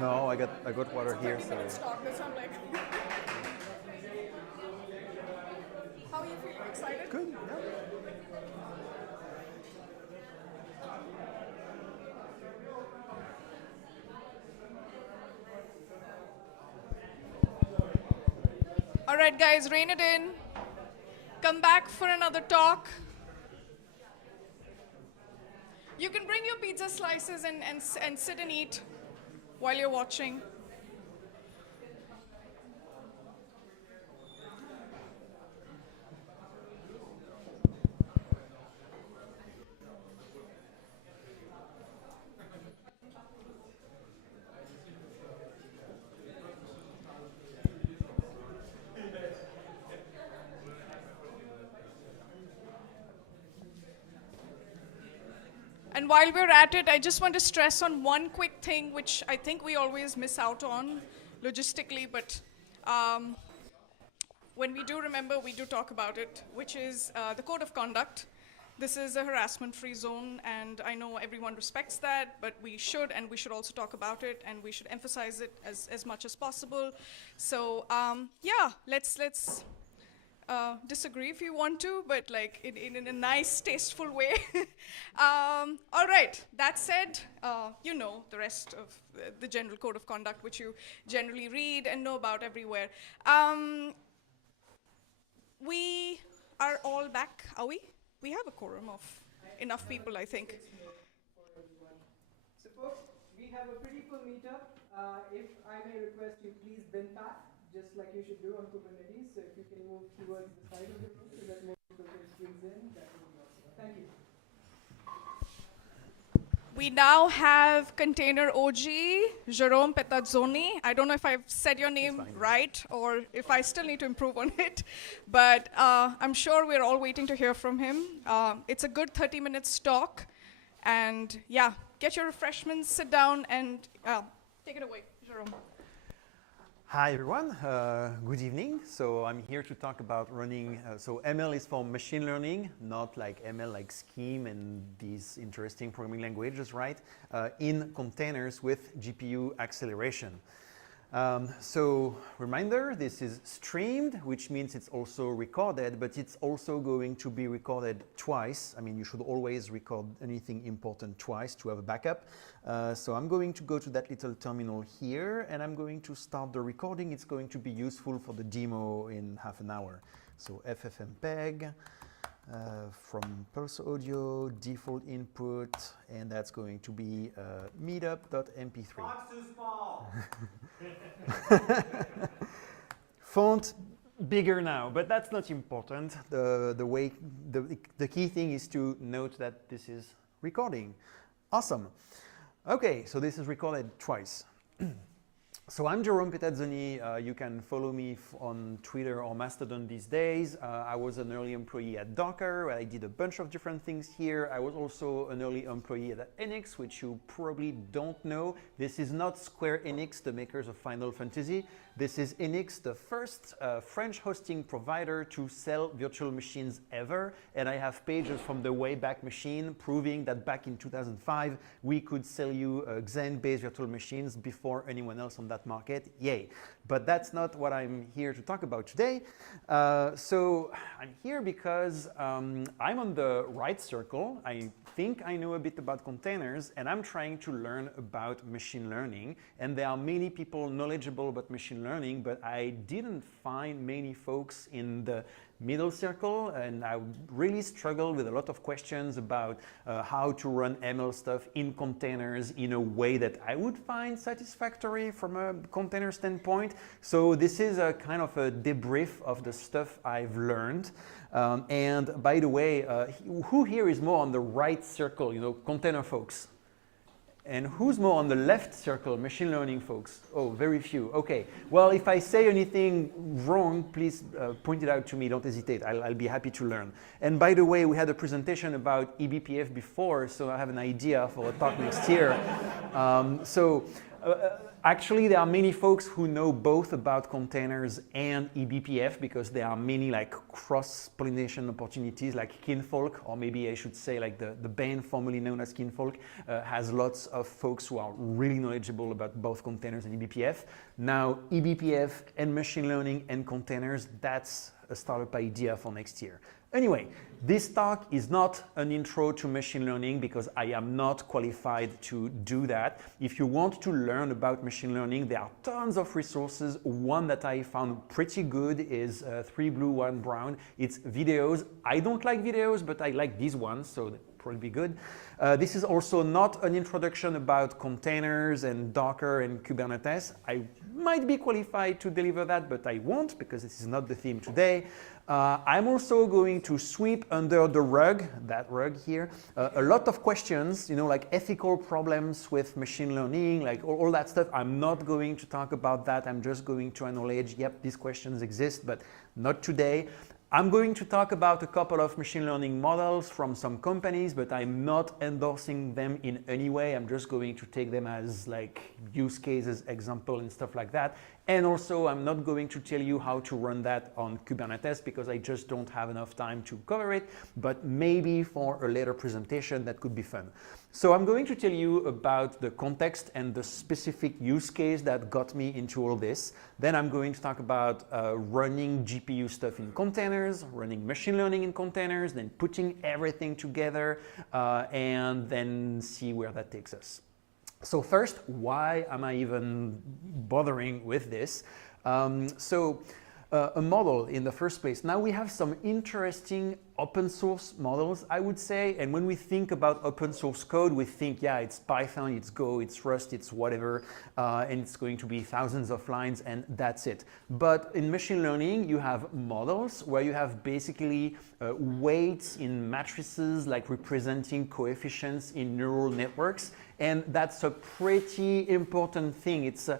No, I got water here. So. How are you feeling? Excited? Good. Yeah. All right, guys, rein it in. Come back for another talk. You can bring your pizza slices and sit and eat while you're watching. And while we're at it, I just want to stress on one quick thing, which I think we always miss out on logistically, but when we do remember, we do talk about it, which is the code of conduct. This is a harassment-free zone, and I know everyone respects that, but we should, and we should also talk about it, and we should emphasize it as much as possible. So yeah, let's disagree if you want to, but like in a nice, tasteful way. All right, that said, you know the rest of the general code of conduct, which you generally read and know about everywhere. We are all back, are we? We have a quorum of enough people, I think. So folks, we have a pretty full meetup. If I may request you, please bin pack, just like you should do on Kubernetes. So if you can move towards the side of the room so that more people can squeeze in, that would be awesome. Thank you. We now have container OG, Jerome Petazzoni. I don't know if I've said your name right or if I still need to improve on it, but I'm sure we're all waiting to hear from him. It's a good 30 minutes talk, and yeah, get your refreshments, sit down, and take it away, Jerome. Hi everyone, good evening. So I'm here to talk about running, so ML is for machine learning, not like ML like scheme and these interesting programming languages, right? In containers with GPU acceleration. So reminder, this is streamed, which means it's also recorded, but it's also going to be recorded twice. I mean, you should always record anything important twice to have a backup. So I'm going to go to that little terminal here, and I'm going to start the recording. It's going to be useful for the demo in half an hour. So FFmpeg from Pulse Audio, default input, and that's going to be meetup.mp3. Font's too small. Font bigger now, but that's not important. The key thing is to note that this is recording. Awesome. Okay, so this is recorded twice. So I'm Jerome Petazzoni. You can follow me on Twitter or Mastodon these days. I was an early employee at Docker, where I did a bunch of different things here. I was also an early employee at Enix, which you probably don't know. This is not Square Enix, the makers of Final Fantasy. This is Enix, the first French hosting provider to sell virtual machines ever. And I have pages from the Wayback Machine proving that back in 2005, we could sell you Xen-based virtual machines before anyone else on that market. Yay. But that's not what I'm here to talk about today. So I'm here because I'm on the right circle. I think I know a bit about containers, and I'm trying to learn about machine learning. And there are many people knowledgeable about machine learning, but I didn't find many folks in the middle circle, and I really struggled with a lot of questions about how to run ML stuff in containers in a way that I would find satisfactory from a container standpoint. So this is a kind of a debrief of the stuff I've learned. And by the way, who here is more on the right circle, you know, container folks? And who's more on the left circle, machine learning folks? Oh, very few. Okay. Well, if I say anything wrong, please point it out to me. Don't hesitate. I'll be happy to learn. And by the way, we had a presentation about eBPF before, so I have an idea for a talk next year. Actually, there are many folks who know both about containers and eBPF because there are many like cross-pollination opportunities like Kinfolk, or maybe I should say like the band formerly known as Kinfolk has lots of folks who are really knowledgeable about both containers and eBPF. Now, eBPF and machine learning and containers, that's a startup idea for next year. Anyway, this talk is not an intro to machine learning because I am not qualified to do that. If you want to learn about machine learning, there are tons of resources. One that I found pretty good is 3 Blue 1 Brown. It's videos. I don't like videos, but I like these ones, so they'll probably be good. This is also not an introduction about containers and Docker and Kubernetes. I might be qualified to deliver that, but I won't because this is not the theme today. I'm also going to sweep under the rug, that rug here, a lot of questions, you know, like ethical problems with machine learning, like all that stuff. I'm not going to talk about that. I'm just going to acknowledge, yep, these questions exist, but not today. I'm going to talk about a couple of machine learning models from some companies, but I'm not endorsing them in any way. I'm just going to take them as like use cases, example, and stuff like that. And also, I'm not going to tell you how to run that on Kubernetes because I just don't have enough time to cover it, but maybe for a later presentation that could be fun. So I'm going to tell you about the context and the specific use case that got me into all this. Then I'm going to talk about running GPU stuff in containers, running machine learning in containers, then putting everything together, and then see where that takes us. So first, why am I even bothering with this? A model in the first place. Now we have some interesting open source models, I would say, and when we think about open source code, we think, yeah, it's Python, it's Go, it's Rust, it's whatever, and it's going to be thousands of lines and that's it. But in machine learning, you have models where you have basically weights in matrices, like representing coefficients in neural networks, and that's a pretty important thing. It's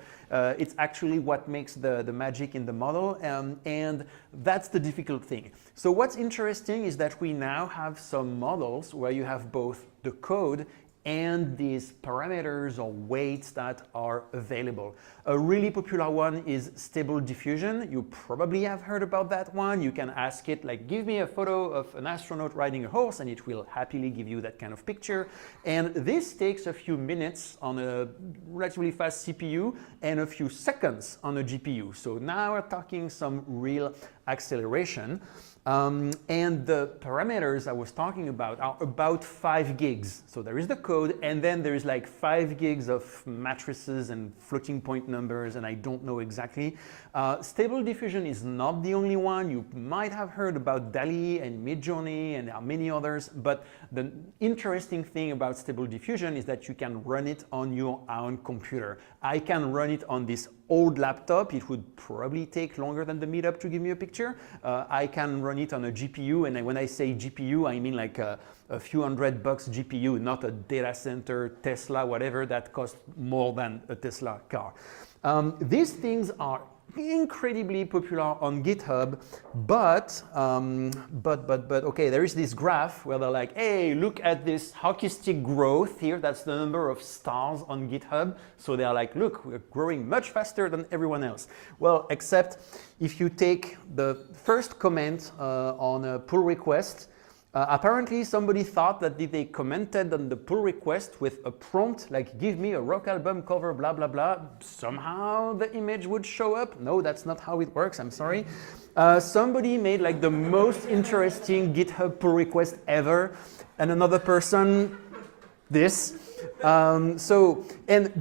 actually what makes the magic in the model, and that's the difficult thing. So what's interesting is that we now have some models where you have both the code and these parameters or weights that are available. A really popular one is Stable Diffusion. You probably have heard about that one. You can ask it, like, give me a photo of an astronaut riding a horse, and it will happily give you that kind of picture. And this takes a few minutes on a relatively fast CPU and a few seconds on a GPU. So now we're talking some real acceleration. And the parameters I was talking about are about 5 gigs. So there is the code, and then there is like 5 gigs of matrices and floating point numbers, and I don't know exactly. Stable Diffusion is not the only one. You might have heard about DALL-E and Midjourney, and there are many others, but the interesting thing about Stable Diffusion is that you can run it on your own computer. I can run it on this old laptop. It would probably take longer than the Meetup to give me a picture. I can run it on a GPU, and when I say GPU, I mean like a few $100 GPU, not a data center, Tesla, whatever, that costs more than a Tesla car. These things are incredibly popular on GitHub, but okay, there is this graph where they're like, hey, look at this hockey stick growth here. That's the number of stars on GitHub. So they're like, look, we're growing much faster than everyone else. Well, except if you take the first comment on a pull request, apparently somebody thought that if they commented on the pull request with a prompt like give me a rock album cover blah blah blah, somehow the image would show up. No, that's not how it works, I'm sorry. Somebody made like the most interesting GitHub pull request ever, and another person this. And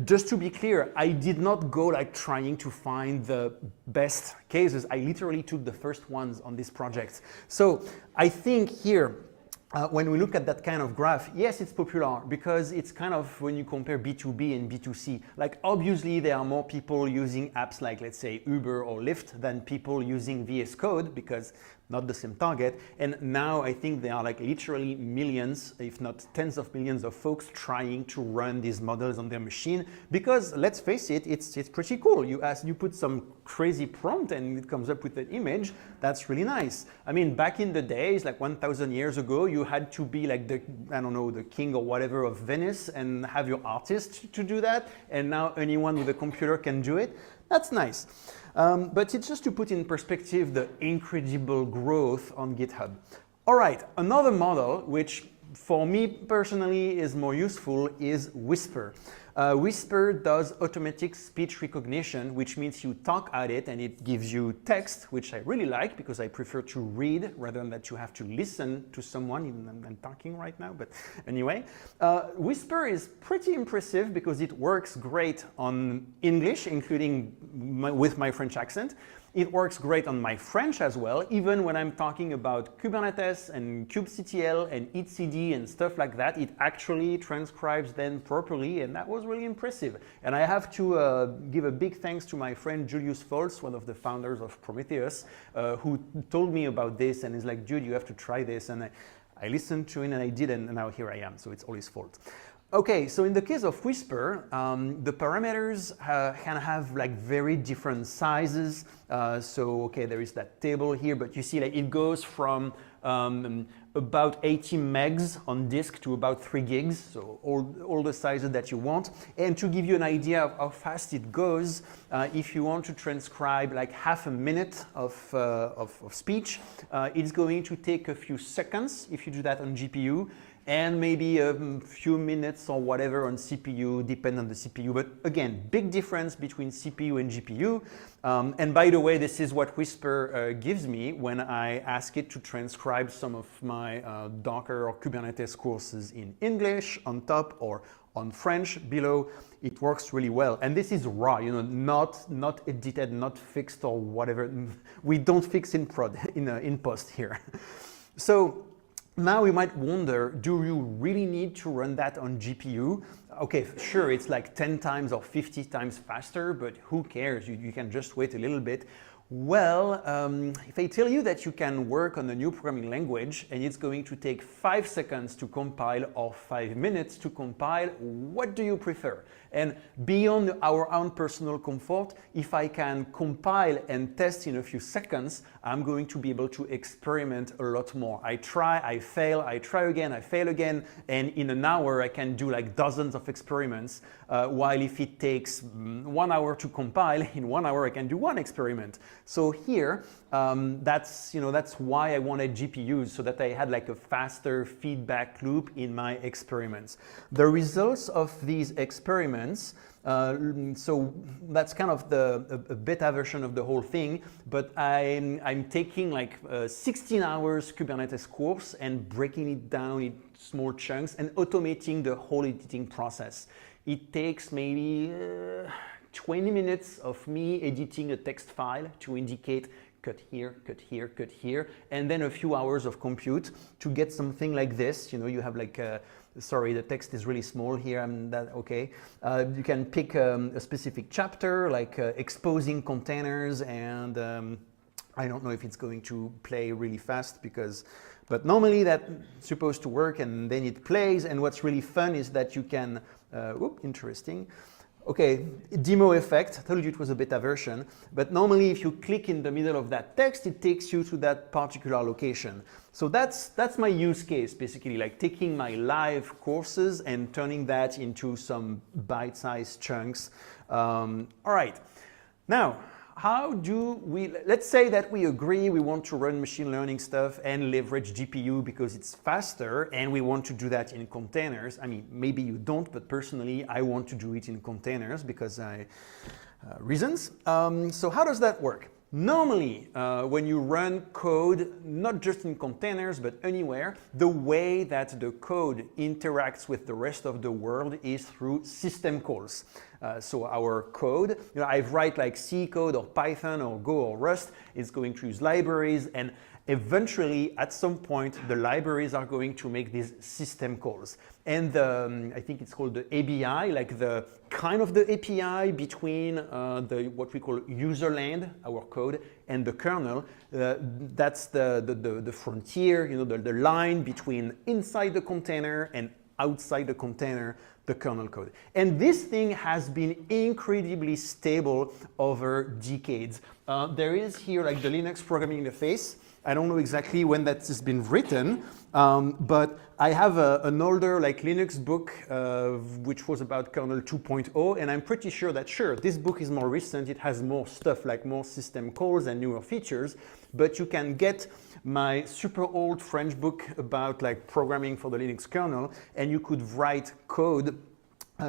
just to be clear, I did not go like trying to find the best cases. I literally took the first ones on this project. So I think here, when we look at that kind of graph, yes, it's popular because it's kind of when you compare B2B and B2C, like obviously there are more people using apps like, let's say, Uber or Lyft than people using VS Code because not the same target. And now I think there are like literally millions, if not tens of millions of folks trying to run these models on their machine because let's face it, it's pretty cool. You put some crazy prompt and it comes up with an image. That's really nice. I mean, back in the days, like 1,000 years ago, you had to be like the, I don't know, the king or whatever of Venice and have your artist to do that. And now anyone with a computer can do it. That's nice. But it's just to put in perspective the incredible growth on GitHub. All right, another model, which for me personally is more useful, is Whisper. Whisper does automatic speech recognition, which means you talk at it and it gives you text, which I really like because I prefer to read rather than that you have to listen to someone, even though I'm talking right now, but anyway. Whisper is pretty impressive because it works great on English, including with my French accent. It works great on my French as well, even when I'm talking about Kubernetes and kubectl and etcd and stuff like that. It actually transcribes them properly, and that was really impressive. And I have to give a big thanks to my friend Julius Foltz, one of the founders of Prometheus, who told me about this and is like, dude, you have to try this. And I listened to it and I did, and now here I am, so it's all his fault. Okay, so in the case of Whisper, the parameters can have like very different sizes. So okay, there is that table here, but you see like it goes from about 80 megs on disk to about 3 gigs, so all the sizes that you want. And to give you an idea of how fast it goes, if you want to transcribe like half a minute of speech, it's going to take a few seconds if you do that on GPU. and maybe a few minutes or whatever on CPU, depend on the CPU. But again, big difference between CPU and GPU. And by the way, this is what Whisper gives me when I ask it to transcribe some of my Docker or Kubernetes courses in English on top or on French below. It works really well. And this is raw, you know, not edited, not fixed or whatever. We don't fix in prod, in post here. So now you might wonder, do you really need to run that on GPU? Okay, sure, it's like 10 times or 50 times faster, but who cares? You can just wait a little bit. Well, if I tell you that you can work on a new programming language and it's going to take 5 seconds to compile or 5 minutes to compile, what do you prefer? And beyond our own personal comfort, if I can compile and test in a few seconds, I'm going to be able to experiment a lot more. I try, I fail, I try again, I fail again, and in an hour I can do like dozens of experiments, while if it takes 1 hour to compile, in 1 hour I can do 1 experiment. So here, that's why I wanted GPUs, so that I had like a faster feedback loop in my experiments. The results of these experiments, so that's kind of a beta version of the whole thing, but I'm taking like 16 hours Kubernetes course and breaking it down in small chunks and automating the whole editing process. It takes maybe 20 minutes of me editing a text file to indicate cut here, cut here, cut here, and then a few hours of compute to get something like this. You know, you have like sorry, the text is really small here. Okay. You can pick a specific chapter, like exposing containers, and I don't know if it's going to play really fast but normally that's supposed to work, and then it plays. And what's really fun is that you can, interesting. Okay, demo effect, I told you it was a beta version, but normally if you click in the middle of that text, it takes you to that particular location. So that's my use case, basically, like taking my live courses and turning that into some bite-sized chunks. All right, now, how do we, let's say that we agree we want to run machine learning stuff and leverage GPU because it's faster, and we want to do that in containers. I mean, maybe you don't, but personally, I want to do it in containers because reasons. So how does that work? Normally, when you run code, not just in containers, but anywhere, the way that the code interacts with the rest of the world is through system calls. So our code, you know, I write like C code or Python or Go or Rust, it's going to use libraries, and eventually at some point the libraries are going to make these system calls. And I think it's called the ABI, like the kind of the API between what we call userland, our code, and the kernel. That's the frontier, you know, the line between inside the container and outside the container, the kernel code. And this thing has been incredibly stable over decades. There is here like the Linux programming interface. I don't know exactly when that has been written, but I have an older like Linux book which was about kernel 2.0, and I'm pretty sure that this book is more recent. It has more stuff, like more system calls and newer features, but you can get my super old French book about like programming for the Linux kernel, and you could write code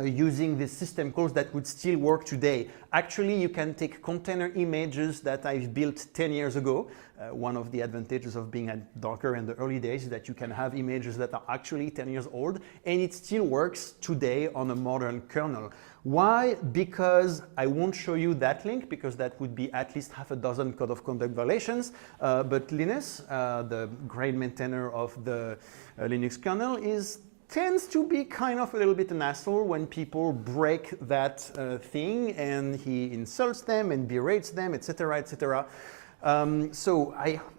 using these system calls that would still work today. Actually, you can take container images that I've built 10 years ago. One of the advantages of being at Docker in the early days is that you can have images that are actually 10 years old, and it still works today on a modern kernel. Why? Because I won't show you that link, because that would be at least half a dozen code of conduct violations. But Linus, the great maintainer of the Linux kernel, tends to be kind of a little bit an asshole when people break that thing, and he insults them and berates them, etc., etc. So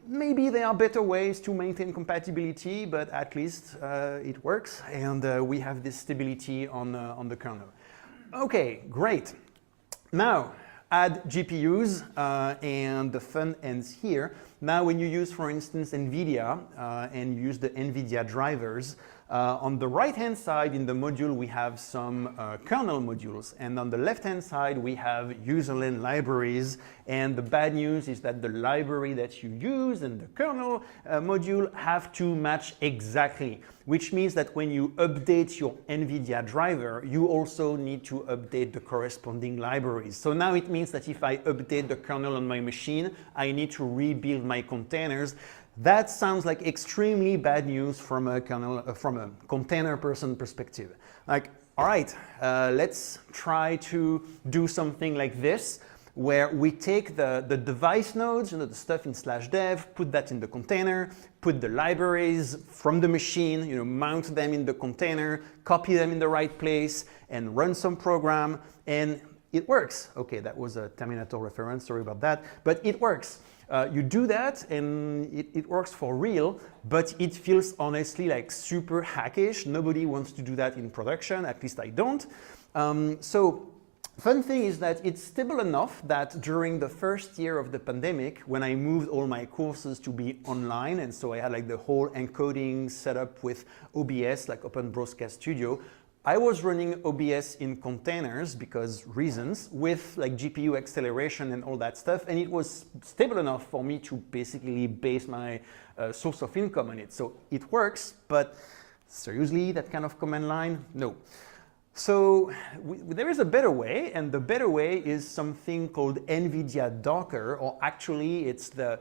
maybe there are better ways to maintain compatibility, but at least it works, and we have this stability on the kernel. Okay, great. Now, add GPUs, and the fun ends here. Now, when you use, for instance, NVIDIA, and you use the NVIDIA drivers, On the right-hand side in the module, we have some kernel modules. And on the left-hand side, we have userland libraries. And the bad news is that the library that you use and the kernel module have to match exactly, which means that when you update your NVIDIA driver, you also need to update the corresponding libraries. So now it means that if I update the kernel on my machine, I need to rebuild my containers. That sounds like extremely bad news from a container person perspective. Like, all right, let's try to do something like this, where we take the device nodes, the stuff in /dev, put that in the container, put the libraries from the machine, mount them in the container, copy them in the right place, and run some program, and it works. Okay, that was a Terminator reference, sorry about that, but it works. You do that and it works for real, but it feels honestly like super hackish. Nobody wants to do that in production, at least I don't. So fun thing is that it's stable enough that during the first year of the pandemic, when I moved all my courses to be online, and so I had like the whole encoding set up with OBS, like Open Broadcast Studio, I was running OBS in containers because reasons, with like GPU acceleration and all that stuff, and it was stable enough for me to basically base my source of income on it. So it works, but seriously, that kind of command line? No. So there is a better way, and the better way is something called NVIDIA Docker, or actually it's the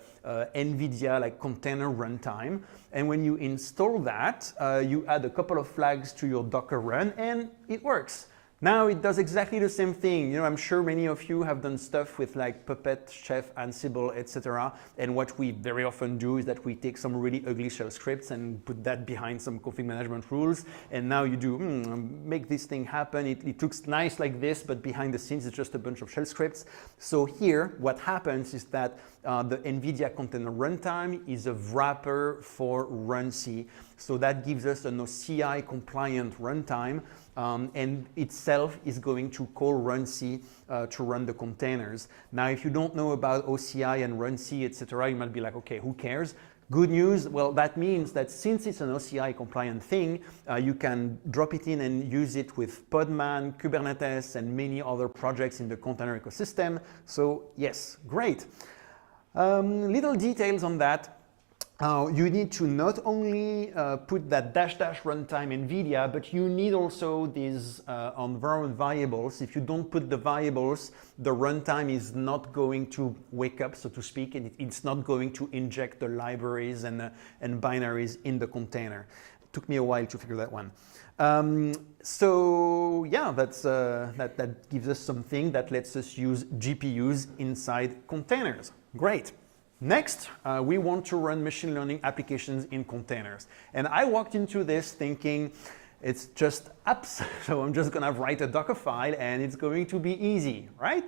NVIDIA like container runtime. And when you install that, you add a couple of flags to your Docker run, and it works. Now it does exactly the same thing. I'm sure many of you have done stuff with like Puppet, Chef, Ansible, etc. And what we very often do is that we take some really ugly shell scripts and put that behind some config management rules. And now you do make this thing happen. It looks nice like this, but behind the scenes it's just a bunch of shell scripts. So here, what happens is that the NVIDIA Container Runtime is a wrapper for runC. So that gives us an OCI compliant runtime. And itself is going to call runC to run the containers. Now, if you don't know about OCI and runC, etc., you might be like, okay, who cares? Good news, well, that means that since it's an OCI compliant thing, you can drop it in and use it with Podman, Kubernetes, and many other projects in the container ecosystem. So yes, great. Little details on that. You need to not only put that -- runtime NVIDIA, but you need also these environment variables. If you don't put the variables, the runtime is not going to wake up, so to speak, and it's not going to inject the libraries and binaries in the container. It took me a while to figure that one. So yeah, that gives us something that lets us use GPUs inside containers. Great. Next, we want to run machine learning applications in containers. And I walked into this thinking it's just apps. So I'm just going to write a Docker file and it's going to be easy, right?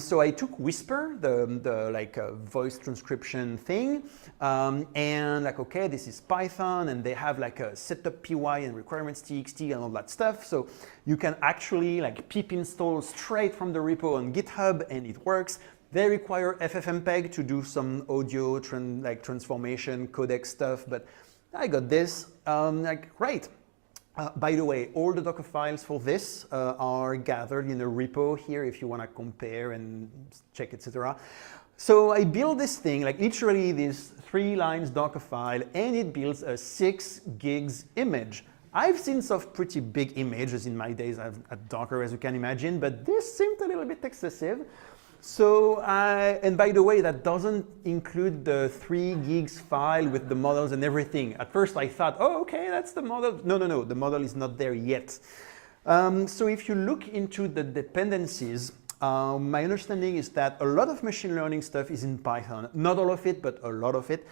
So I took Whisper, the like voice transcription thing, and like, okay, this is Python, and they have like a setup py and requirements.txt and all that stuff. So you can actually like pip install straight from the repo on GitHub, and it works. They require FFmpeg to do some audio transformation, codec stuff, but I got this. Great. By the way, all the Docker files for this are gathered in a repo here if you want to compare and check, etc. So I built this thing, like literally this 3 lines Docker file, and it builds a 6 gigs image. I've seen some pretty big images in my days at Docker, as you can imagine, but this seemed a little bit excessive. So, and by the way, that doesn't include the 3 gigs file with the models and everything. At first I thought, oh, okay, that's the model. No, the model is not there yet. So if you look into the dependencies, my understanding is that a lot of machine learning stuff is in Python. Not all of it, but a lot of it.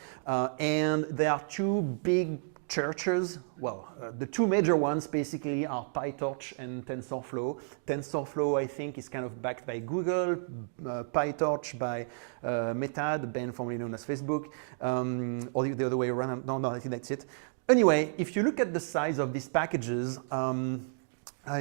And there are 2 big churches. Well, the 2 major ones basically are PyTorch and TensorFlow. TensorFlow, I think, is kind of backed by Google, PyTorch by Meta, the band formerly known as Facebook, or the other way around. No, I think that's it. Anyway, if you look at the size of these packages,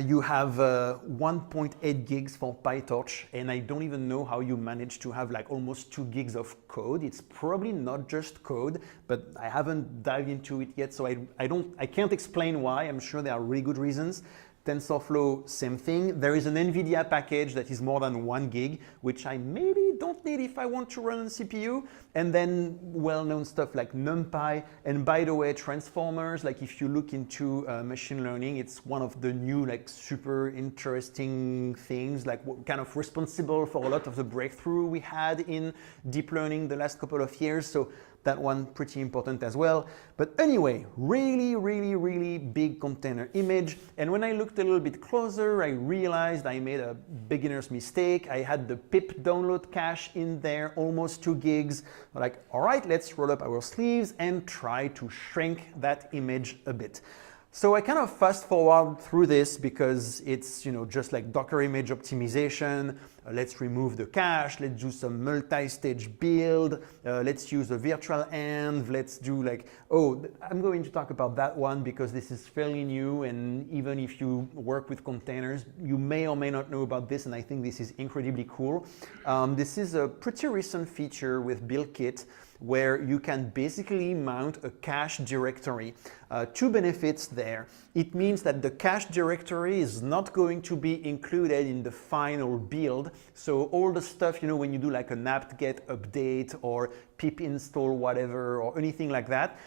You have 1.8 gigs for PyTorch, and I don't even know how you manage to have like almost 2 gigs of code. It's probably not just code, but I haven't dived into it yet, so I can't explain why. I'm sure there are really good reasons. TensorFlow, same thing. There is an NVIDIA package that is more than 1 gig, which I maybe don't need if I want to run on CPU. And then well-known stuff like NumPy. And by the way, transformers, like if you look into machine learning, it's one of the new like super interesting things, like kind of responsible for a lot of the breakthrough we had in deep learning the last couple of years. So that one pretty important as well. But anyway, really, really, really big container image. And when I looked a little bit closer, I realized I made a beginner's mistake. I had the pip download cache in there, almost 2 gigs. Like, all right, let's roll up our sleeves and try to shrink that image a bit. So I kind of fast forward through this because it's, you know, just like Docker image optimization. Let's remove the cache. Let's do some multi-stage build. Let's use a virtual env. Let's do like, oh, I'm going to talk about that one because this is fairly new. And even if you work with containers, you may or may not know about this. And I think this is incredibly cool. This is a pretty recent feature with BuildKit where you can basically mount a cache directory. 2 benefits there. It means that the cache directory is not going to be included in the final build. So all the stuff, you know, when you do like an apt-get update or pip install whatever or anything like that,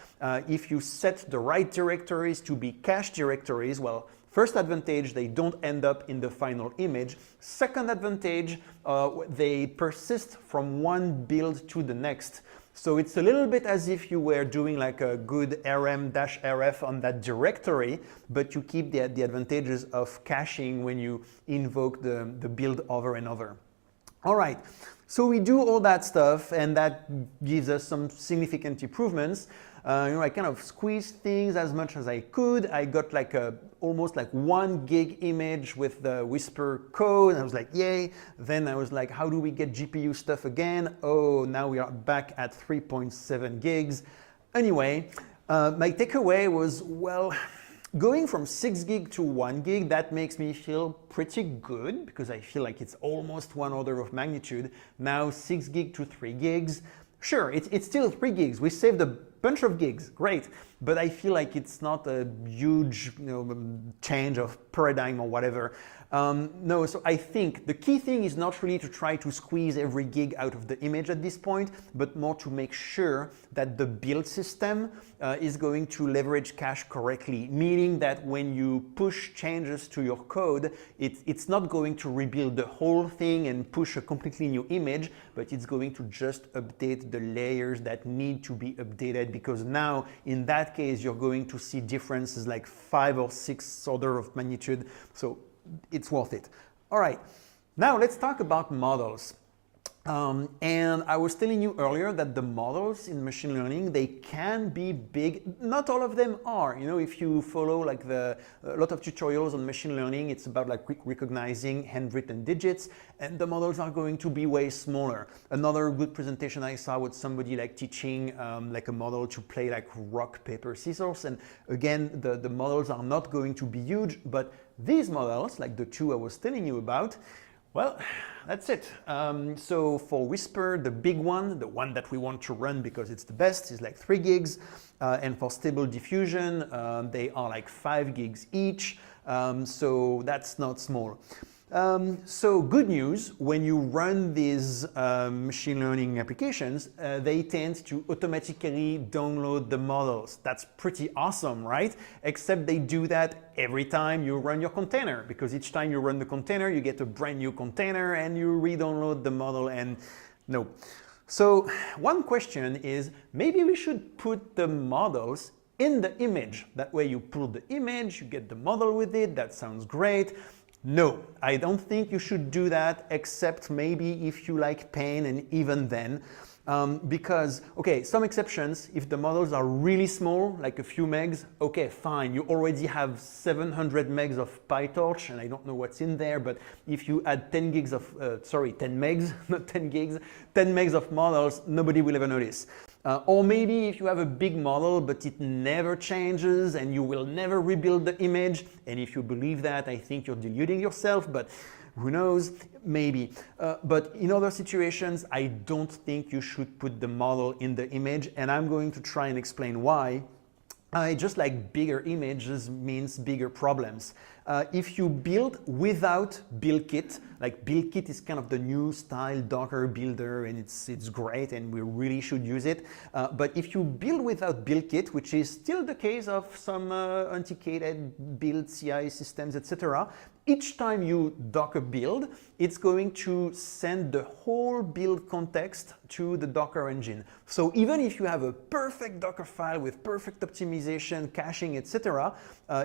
if you set the right directories to be cache directories, well, first advantage, they don't end up in the final image. Second advantage, they persist from one build to the next. So it's a little bit as if you were doing like a good rm-rf on that directory, but you keep the advantages of caching when you invoke the build over and over. All right, so we do all that stuff and that gives us some significant improvements. You know, I kind of squeezed things as much as I could. I got like a almost like 1 gig image with the Whisper code. And I was like, yay. Then I was like, how do we get GPU stuff again? Oh, now we are back at 3.7 gigs. Anyway, my takeaway was, well, going from 6 gig to 1 gig, that makes me feel pretty good because I feel like it's almost one order of magnitude. Now 6 gig to 3 gigs. Sure, it's still 3 gigs. We saved a bunch of gigs, great. But I feel like it's not a huge, you know, change of paradigm or whatever. No, so I think the key thing is not really to try to squeeze every gig out of the image at this point, but more to make sure that the build system is going to leverage cache correctly, meaning that when you push changes to your code, it's not going to rebuild the whole thing and push a completely new image, but it's going to just update the layers that need to be updated, because now in that case you're going to see differences like 5 or 6 order of magnitude. So it's worth it. All right, now let's talk about models. And I was telling you earlier that the models in machine learning, they can be big. Not all of them are. You know, if you follow like a lot of tutorials on machine learning, it's about like recognizing handwritten digits, and the models are going to be way smaller. Another good presentation I saw was somebody like teaching like a model to play like rock, paper, scissors. And again, the models are not going to be huge, but these models, like the 2 I was telling you about, well, that's it. So for Whisper, the big one, the one that we want to run because it's the best, is like 3 gigs. And for Stable Diffusion, they are like 5 gigs each. So that's not small. So good news, when you run these machine learning applications, they tend to automatically download the models. That's pretty awesome, right? Except they do that every time you run your container, because each time you run the container, you get a brand new container and you re-download the model, and no. So one question is, maybe we should put the models in the image. That way you pull the image, you get the model with it, that sounds great. No, I don't think you should do that, except maybe if you like pain, and even then. Because, okay, some exceptions, if the models are really small, like a few megs, okay, fine, you already have 700 megs of PyTorch, and I don't know what's in there, but if you add 10 megs, not 10 gigs, 10 megs of models, nobody will ever notice. Or maybe if you have a big model but it never changes and you will never rebuild the image, and if you believe that, I think you're deluding yourself, but who knows, maybe. But in other situations, I don't think you should put the model in the image, and I'm going to try and explain why. Just like bigger images means bigger problems. If you build without build kit, like build kit is kind of the new style Docker builder, and it's great and we really should use it. But if you build without build kit, which is still the case of some authenticated build CI systems, etc., each time you Docker build, it's going to send the whole build context to the Docker engine. So even if you have a perfect Docker file with perfect optimization, caching, etc.,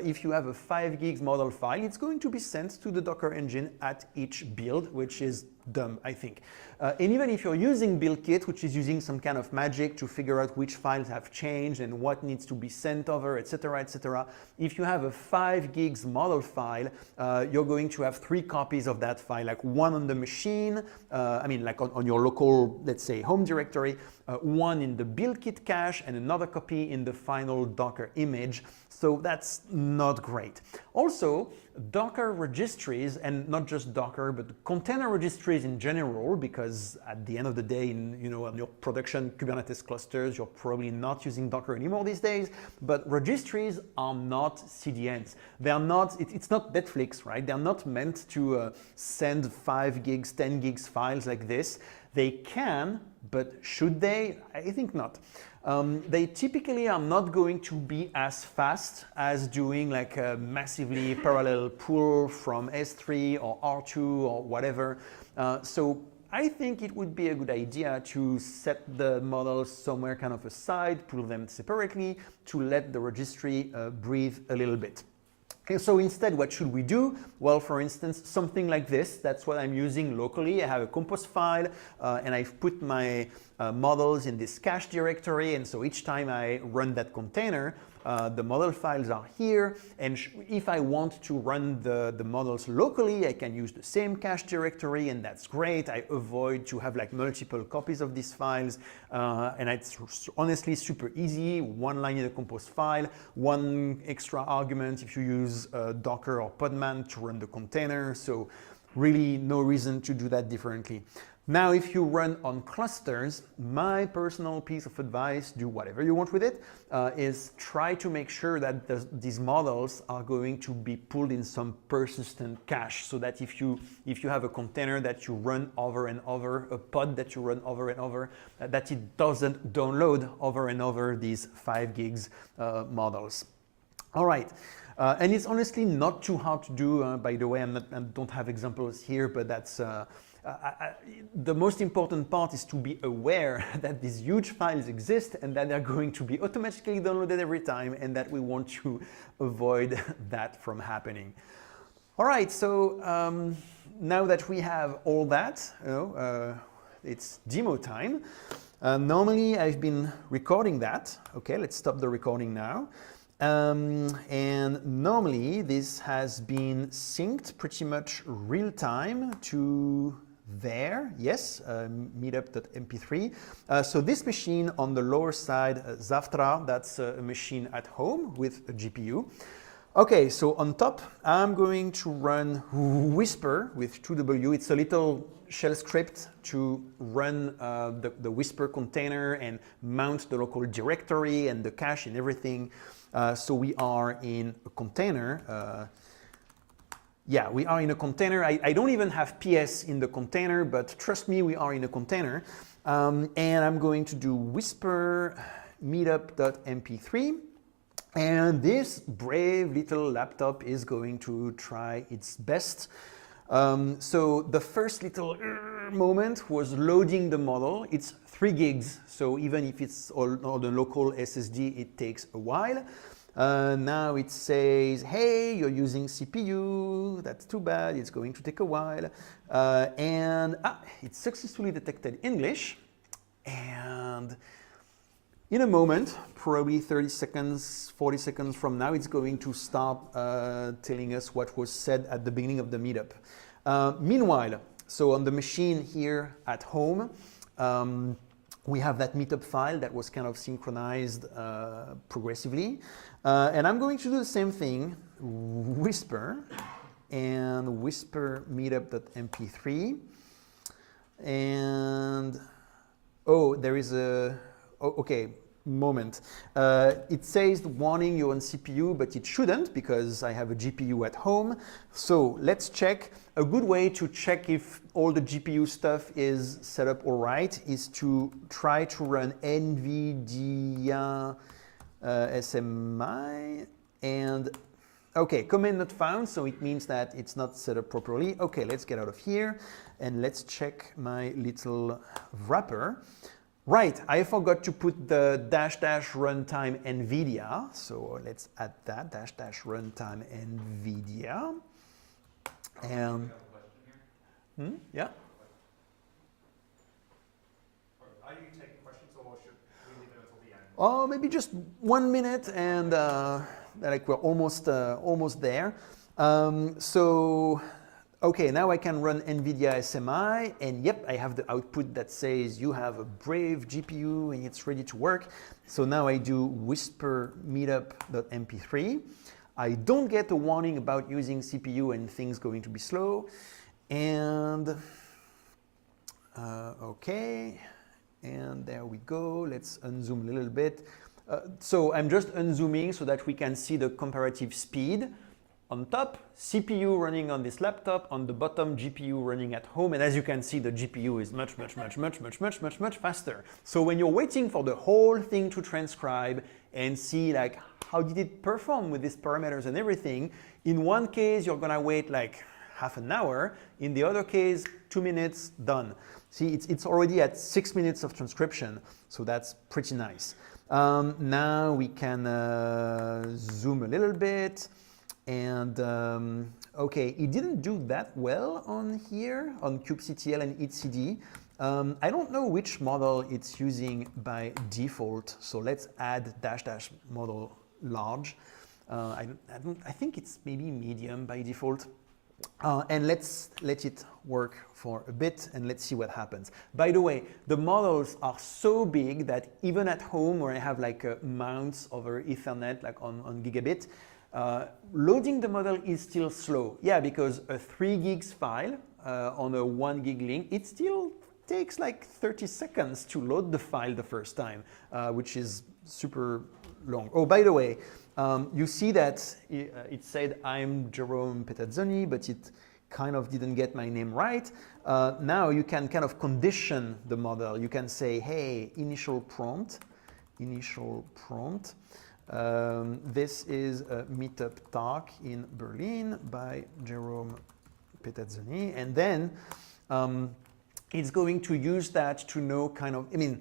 if you have a 5 gigs model file, it's going to be sent to the Docker engine at each build, which is dumb, I think. And even if you're using BuildKit, which is using some kind of magic to figure out which files have changed and what needs to be sent over, etc., if you have a 5 gigs model file, you're going to have 3 copies of that file, like one on the machine, like on your local, let's say, home directory, one in the BuildKit cache, and another copy in the final Docker image. So that's not great. Also, Docker registries, and not just Docker, but container registries in general, because at the end of the day, on your production Kubernetes clusters, you're probably not using Docker anymore these days, but registries are not CDNs. They are not, it's not Netflix, right? They're not meant to send 5 gigs, 10 gigs files like this. They can, but should they? I think not. They typically are not going to be as fast as doing like a massively parallel pull from S3 or R2 or whatever. So I think it would be a good idea to set the models somewhere kind of aside, pull them separately to let the registry breathe a little bit. Okay, so instead, what should we do? Well, for instance, something like this. That's what I'm using locally. I have a compose file and I've put my models in this cache directory, and so each time I run that container, the model files are here, and if I want to run the models locally, I can use the same cache directory, and that's great. I avoid to have like multiple copies of these files, and it's honestly super easy. One line in the compose file, one extra argument if you use Docker or Podman to run the container, so really no reason to do that differently. Now, if you run on clusters, my personal piece of advice, do whatever you want with it, is try to make sure that these models are going to be pulled in some persistent cache, so that if you have a container that you run over and over, a pod that you run over and over, that it doesn't download over and over these 5 gigs models. All right. And it's honestly not too hard to do. By the way, I don't have examples here, but that's the most important part is to be aware that these huge files exist and that they're going to be automatically downloaded every time, and that we want to avoid that from happening. All right, so now that we have all that, it's demo time. Normally I've been recording that. Okay, let's stop the recording now. And normally this has been synced pretty much real time to there, yes, meetup.mp3. So this machine on the lower side, Zaftra, that's a machine at home with a GPU. Okay, so on top, I'm going to run Whisper with 2W. It's a little shell script to run the Whisper container and mount the local directory and the cache and everything. So we are in a container. Yeah, we are in a container. I don't even have PS in the container, but trust me, we are in a container. And I'm going to do whisper meetup.mp3. And this brave little laptop is going to try its best. So the first little moment was loading the model. It's 3 gigs, so even if it's on the local SSD, it takes a while. Now it says, hey, you're using CPU, that's too bad, it's going to take a while. And it successfully detected English. And in a moment, probably 30 seconds, 40 seconds from now, it's going to start telling us what was said at the beginning of the meetup. Meanwhile, so on the machine here at home, we have that meetup file that was kind of synchronized progressively. And I'm going to do the same thing, whisper, and whisper meetup.mp3. And, oh, there is a, oh, okay, moment. It says warning you're on CPU, but it shouldn't because I have a GPU at home. So let's check. A good way to check if all the GPU stuff is set up all right is to try to run NVIDIA SMI and okay, command not found, so it means that it's not set up properly. Okay, let's get out of here and let's check my little wrapper. Right, I forgot to put the dash runtime NVIDIA, so let's add that dash runtime NVIDIA. And yeah. Are you taking questions or should we leave it until the end? Oh, maybe just 1 minute, and like we're almost there. So, okay, now I can run NVIDIA SMI, and yep, I have the output that says you have a brave GPU and it's ready to work. So now I do whisper meetup.mp3. I don't get a warning about using CPU and things going to be slow. And okay, and there we go. Let's unzoom a little bit. So I'm just unzooming so that we can see the comparative speed. On top, CPU running on this laptop, on the bottom, GPU running at home. And as you can see, the GPU is much faster. So when you're waiting for the whole thing to transcribe and see like how did it perform with these parameters and everything, in one case, you're gonna wait like half an hour. In the other case, 2 minutes, done. See, it's already at 6 minutes of transcription. So that's pretty nice. Now we can zoom a little bit. And okay, it didn't do that well on here, on kubectl and etcd. I don't know which model it's using by default, so let's add dash model large. I think it's maybe medium by default. And let's let it work for a bit and let's see what happens. By the way, the models are so big that even at home where I have like mounts over Ethernet, like on gigabit, loading the model is still slow. Yeah, because a 3 gigs file on a 1 gig link, it still takes like 30 seconds to load the file the first time, which is super long. Oh, by the way, you see that it said I'm Jerome Petazzoni, but it kind of didn't get my name right. Now you can kind of condition the model. You can say, hey, initial prompt. This is a meetup talk in Berlin by Jerome Petazzoni. And then it's going to use that to know kind of, I mean,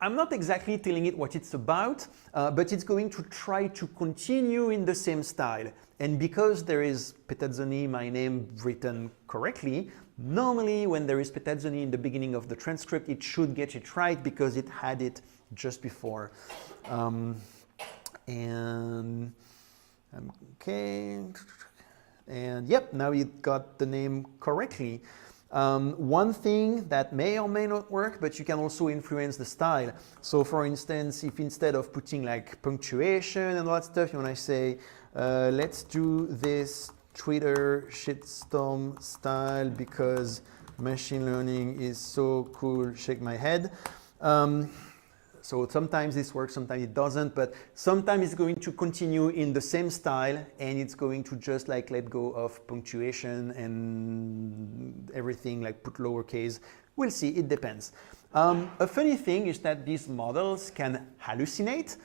I'm not exactly telling it what it's about, but it's going to try to continue in the same style. And because there is Petazzoni, my name written correctly, normally when there is Petazzoni in the beginning of the transcript, it should get it right because it had it just before. And okay, and yep, now it got the name correctly. One thing that may or may not work, but you can also influence the style. So for instance, if instead of putting like punctuation and all that stuff, you want to say, let's do this Twitter shitstorm style because machine learning is so cool, shake my head. So sometimes this works, sometimes it doesn't, but sometimes it's going to continue in the same style and it's going to just like let go of punctuation and everything, like put lowercase. We'll see, it depends. A funny thing is that these models can hallucinate.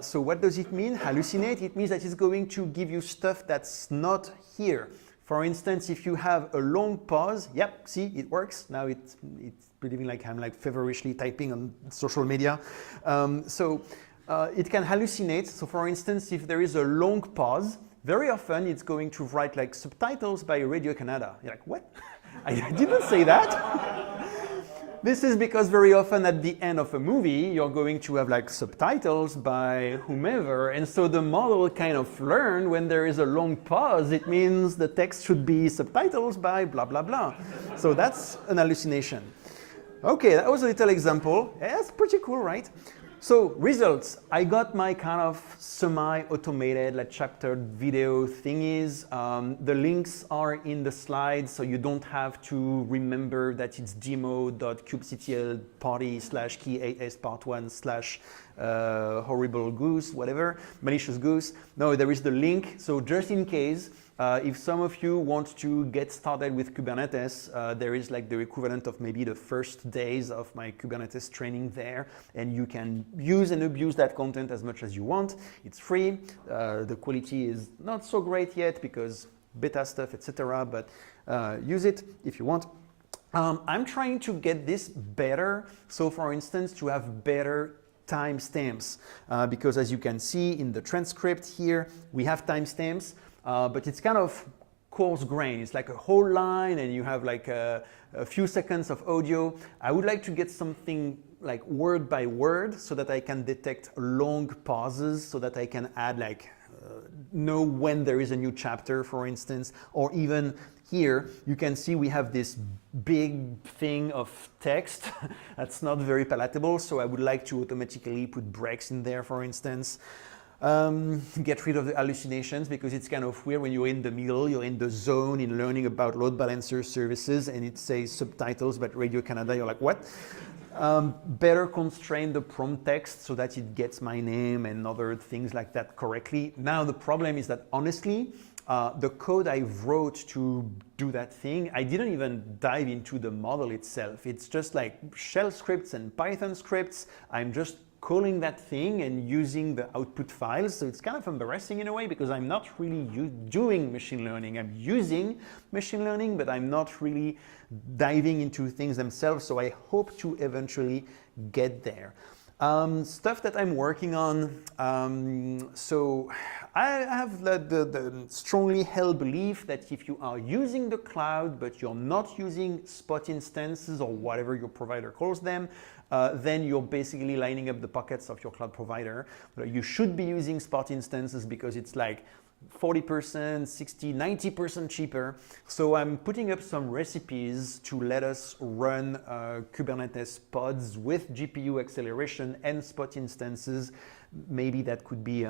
So what does it mean, hallucinate? It means that it's going to give you stuff that's not here. For instance, if you have a long pause, yep, see, it works. Now it's believing like I'm like feverishly typing on social media. It can hallucinate. So for instance, if there is a long pause, very often it's going to write like subtitles by Radio-Canada. You're like, what? I didn't say that. This is because very often at the end of a movie, you're going to have like subtitles by whomever. And so the model kind of learned when there is a long pause, it means the text should be subtitles by blah, blah, blah. So that's an hallucination. Okay, that was a little example. Yeah, that's pretty cool, right? So results, I got my kind of semi-automated, like chaptered video thingies. The links are in the slides, so you don't have to remember that it's demo.kubectl party/key8s part1/ horrible goose, whatever, malicious goose. No, there is the link. So just in case, if some of you want to get started with Kubernetes, there is like the equivalent of maybe the first days of my Kubernetes training there, and you can use and abuse that content as much as you want. It's free. The quality is not so great yet because beta stuff, etc., but use it if you want. I'm trying to get this better. So for instance, to have better timestamps, because as you can see in the transcript here, we have timestamps. But it's kind of coarse grain. It's like a whole line and you have like a few seconds of audio. I would like to get something like word by word so that I can detect long pauses, so that I can add like, know when there is a new chapter, for instance, or even here you can see we have this big thing of text that's not very palatable. So I would like to automatically put breaks in there, for instance. Get rid of the hallucinations, because it's kind of weird when you're in the middle, you're in the zone in learning about load balancer services and it says subtitles, but Radio Canada, you're like, what? Better constrain the prompt text so that it gets my name and other things like that correctly. Now the problem is that honestly, the code I wrote to do that thing, I didn't even dive into the model itself. It's just like shell scripts and Python scripts. I'm just calling that thing and using the output files. So it's kind of embarrassing in a way, because I'm not really doing machine learning. I'm using machine learning, but I'm not really diving into things themselves. So I hope to eventually get there. Stuff that I'm working on. So I have the strongly held belief that if you are using the cloud, but you're not using spot instances or whatever your provider calls them, then you're basically lining up the pockets of your cloud provider. You should be using spot instances because it's like 40%, 60, 90% cheaper. So I'm putting up some recipes to let us run Kubernetes pods with GPU acceleration and spot instances. Maybe that could be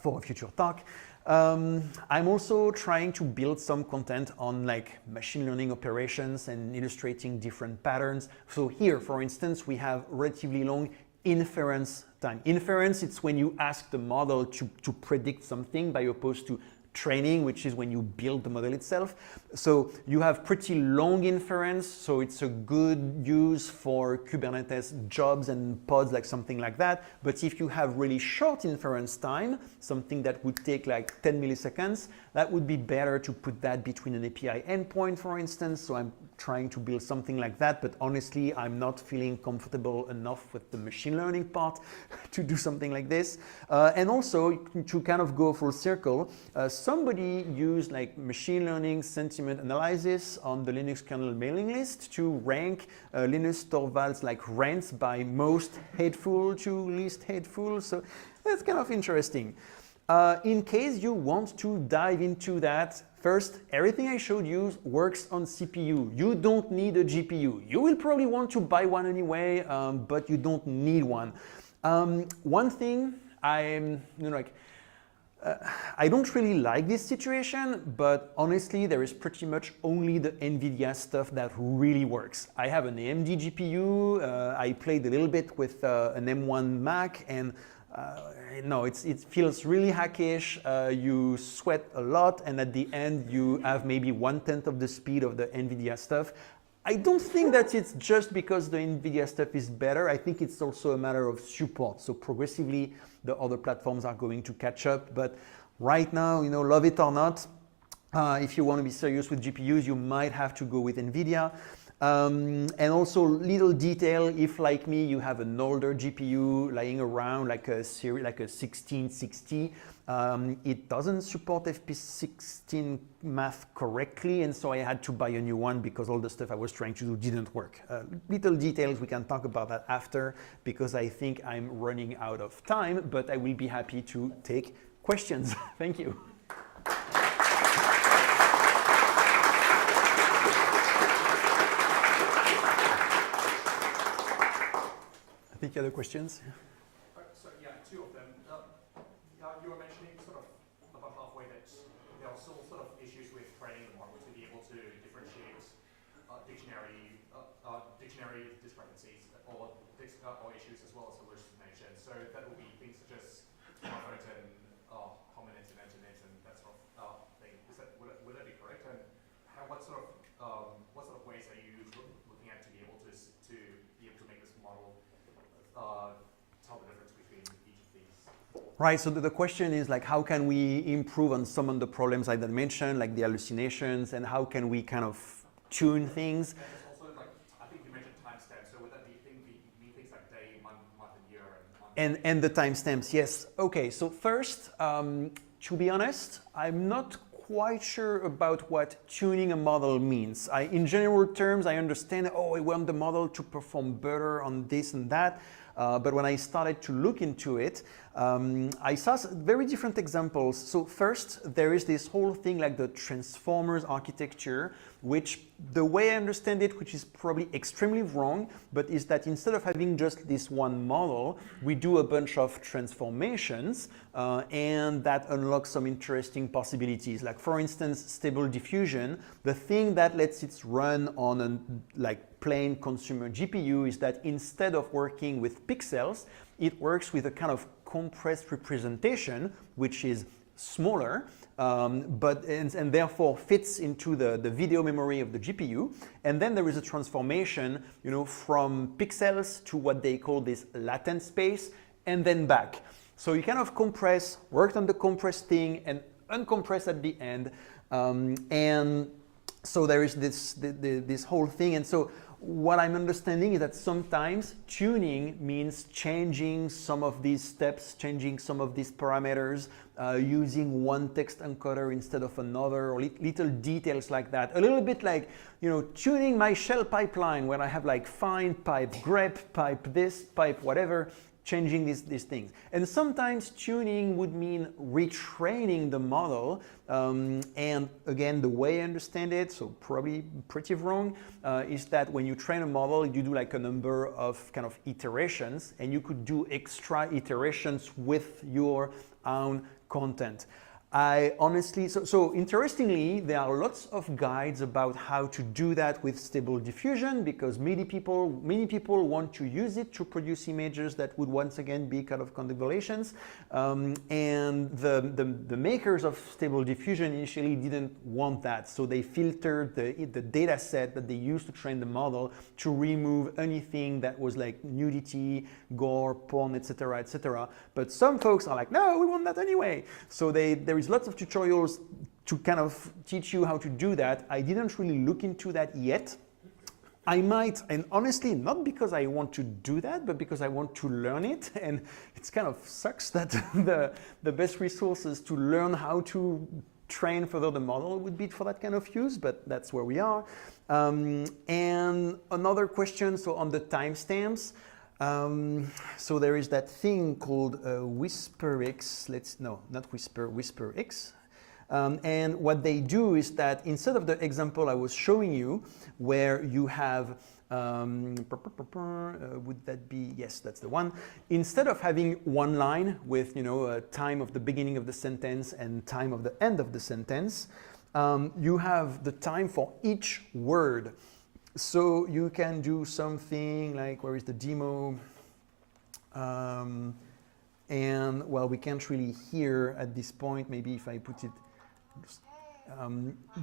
for a future talk. I'm also trying to build some content on like machine learning operations and illustrating different patterns. So here, for instance, we have relatively long inference time. Inference, it's when you ask the model to predict something, by opposed to training, which is when you build the model itself. So you have pretty long inference, so it's a good use for Kubernetes jobs and pods, like something like that. But if you have really short inference time, something that would take like 10 milliseconds, that would be better to put that between an API endpoint, for instance. So I'm trying to build something like that, but honestly, I'm not feeling comfortable enough with the machine learning part to do something like this. And also, to kind of go full circle, somebody used like machine learning sentiment analysis on the Linux kernel mailing list to rank Linus Torvalds like rants by most hateful to least hateful. So that's kind of interesting. In case you want to dive into that, first, everything I showed you works on CPU. You don't need a GPU. You will probably want to buy one anyway, but you don't need one. One thing I don't really like this situation, but honestly, there is pretty much only the NVIDIA stuff that really works. I have an AMD GPU. I played a little bit with an M1 Mac, and no, it feels really hackish. You sweat a lot, and at the end, you have maybe 1/10 of the speed of the NVIDIA stuff. I don't think that it's just because the NVIDIA stuff is better. I think it's also a matter of support. So progressively, the other platforms are going to catch up. But right now, love it or not, if you want to be serious with GPUs, you might have to go with NVIDIA. And also, little detail, if like me, you have an older GPU lying around, like a 1660, it doesn't support FP16 math correctly, and so I had to buy a new one because all the stuff I was trying to do didn't work. Little details, we can talk about that after, because I think I'm running out of time, but I will be happy to take questions. Thank you. think you had questions. So yeah, two of them. You were mentioning sort of about halfway that there are still sort of issues with training the model to be able to differentiate dictionary discrepancies or issues as well as hallucination. So that will be things such as homonyms and homonyms and antonyms and that sort of thing. Would that be correct? And what sort of ways are you looking at to be able to make this model tell the difference between each of these? Right, so the question is like, how can we improve on some of the problems I mentioned, like the hallucinations, and how can we kind of tune things? And there's also like, I think you mentioned timestamps, so would that be things like day, month, and year, and the timestamps, yes. Okay, so first, to be honest, I'm not quite sure about what tuning a model means. In general terms, I understand, oh, I want the model to perform better on this and that. But when I started to look into it, I saw very different examples. So first, there is this whole thing like the transformers architecture, which the way I understand it, which is probably extremely wrong, but is that instead of having just this one model, we do a bunch of transformations, and that unlocks some interesting possibilities. Like for instance, stable diffusion, the thing that lets it run on a plain consumer GPU is that instead of working with pixels, it works with a kind of compressed representation, which is smaller, and therefore fits into the video memory of the GPU. And then there is a transformation, from pixels to what they call this latent space, and then back. So you kind of compress, worked on the compressed thing, and uncompress at the end. And so there is this whole thing. And so what I'm understanding is that sometimes tuning means changing some of these steps, changing some of these parameters, using one text encoder instead of another, or little details like that. A little bit like, tuning my shell pipeline when I have like find pipe, grep, pipe this, pipe whatever, changing these things. And sometimes tuning would mean retraining the model. And again, the way I understand it, so probably pretty wrong, is that when you train a model, you do like a number of kind of iterations, and you could do extra iterations with your own content. I honestly, so interestingly, there are lots of guides about how to do that with stable diffusion, because many people want to use it to produce images that would once again be kind of convolutions. And the makers of stable diffusion initially didn't want that. So they filtered the data set that they used to train the model to remove anything that was like nudity, gore, porn, etc., etc. But some folks are like, no, we want that anyway. So there is lots of tutorials to kind of teach you how to do that. I didn't really look into that yet. I might, and honestly, not because I want to do that, but because I want to learn it. And it's kind of sucks that the best resources to learn how to train further the model would be for that kind of use, but that's where we are. And another question, so on the timestamps, so there is that thing called WhisperX. WhisperX. And what they do is that instead of the example I was showing you, where you have, would that be, yes, that's the one. Instead of having one line with, time of the beginning of the sentence and time of the end of the sentence, you have the time for each word. So you can do something like, where is the demo? And well, we can't really hear at this point, maybe if I put it,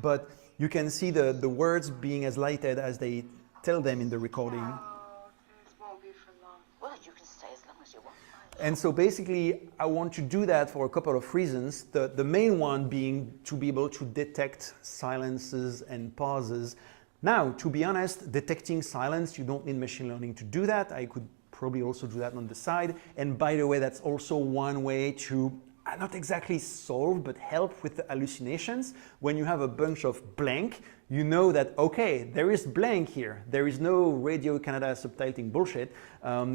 but you can see the words being as lighted as they tell them in the recording. This won't be for long. Well, you can stay as long as you want. And so basically, I want to do that for a couple of reasons. The main one being to be able to detect silences and pauses. Now, to be honest, detecting silence, you don't need machine learning to do that. I could probably also do that on the side. And by the way, that's also one way to not exactly solve, but help with the hallucinations. When you have a bunch of blank, you know that, okay, there is blank here. There is no Radio Canada subtitling bullshit.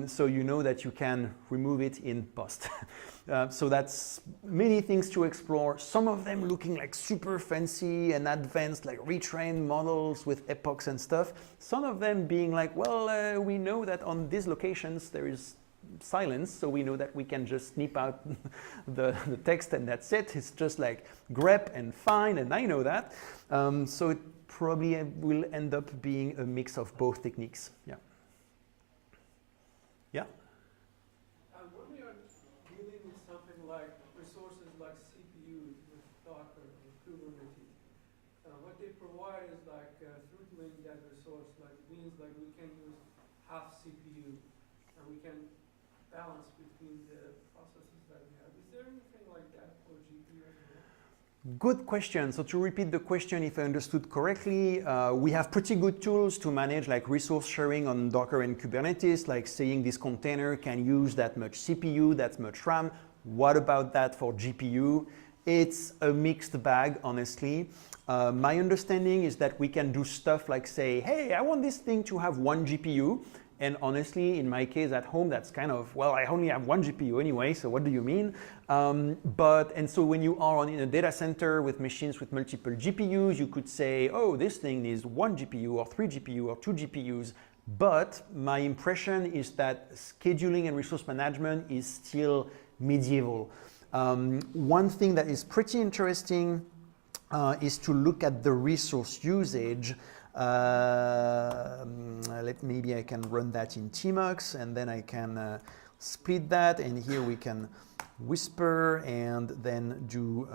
So you know that you can remove it in post. So that's many things to explore. Some of them looking like super fancy and advanced, like retrained models with epochs and stuff. Some of them being like, well, we know that on these locations there is silence, so we know that we can just snip out the text and that's it. It's just like grep and fine, and I know that. So it probably will end up being a mix of both techniques. Yeah. Yeah. When we are dealing with something like resources like CPUs with Docker or Kubernetes, what they provide is like throttling that resource. Like it means like we can use half CPU and we can balance between the processes that we have. Is there anything like that for GPU as well? Good question. So to repeat the question, if I understood correctly, we have pretty good tools to manage like resource sharing on Docker and Kubernetes, like saying this container can use that much CPU, that much RAM. What about that for GPU? It's a mixed bag, honestly. My understanding is that we can do stuff like say, hey, I want this thing to have 1 GPU. And honestly, in my case at home, that's kind of, well, I only have 1 GPU anyway, so what do you mean? And so when you are in a data center with machines with multiple GPUs, you could say, oh, this thing needs 1 GPU or 3 GPU or 2 GPUs. But my impression is that scheduling and resource management is still medieval. One thing that is pretty interesting is to look at the resource usage. Maybe I can run that in Tmux, and then I can split that, and here we can whisper and then do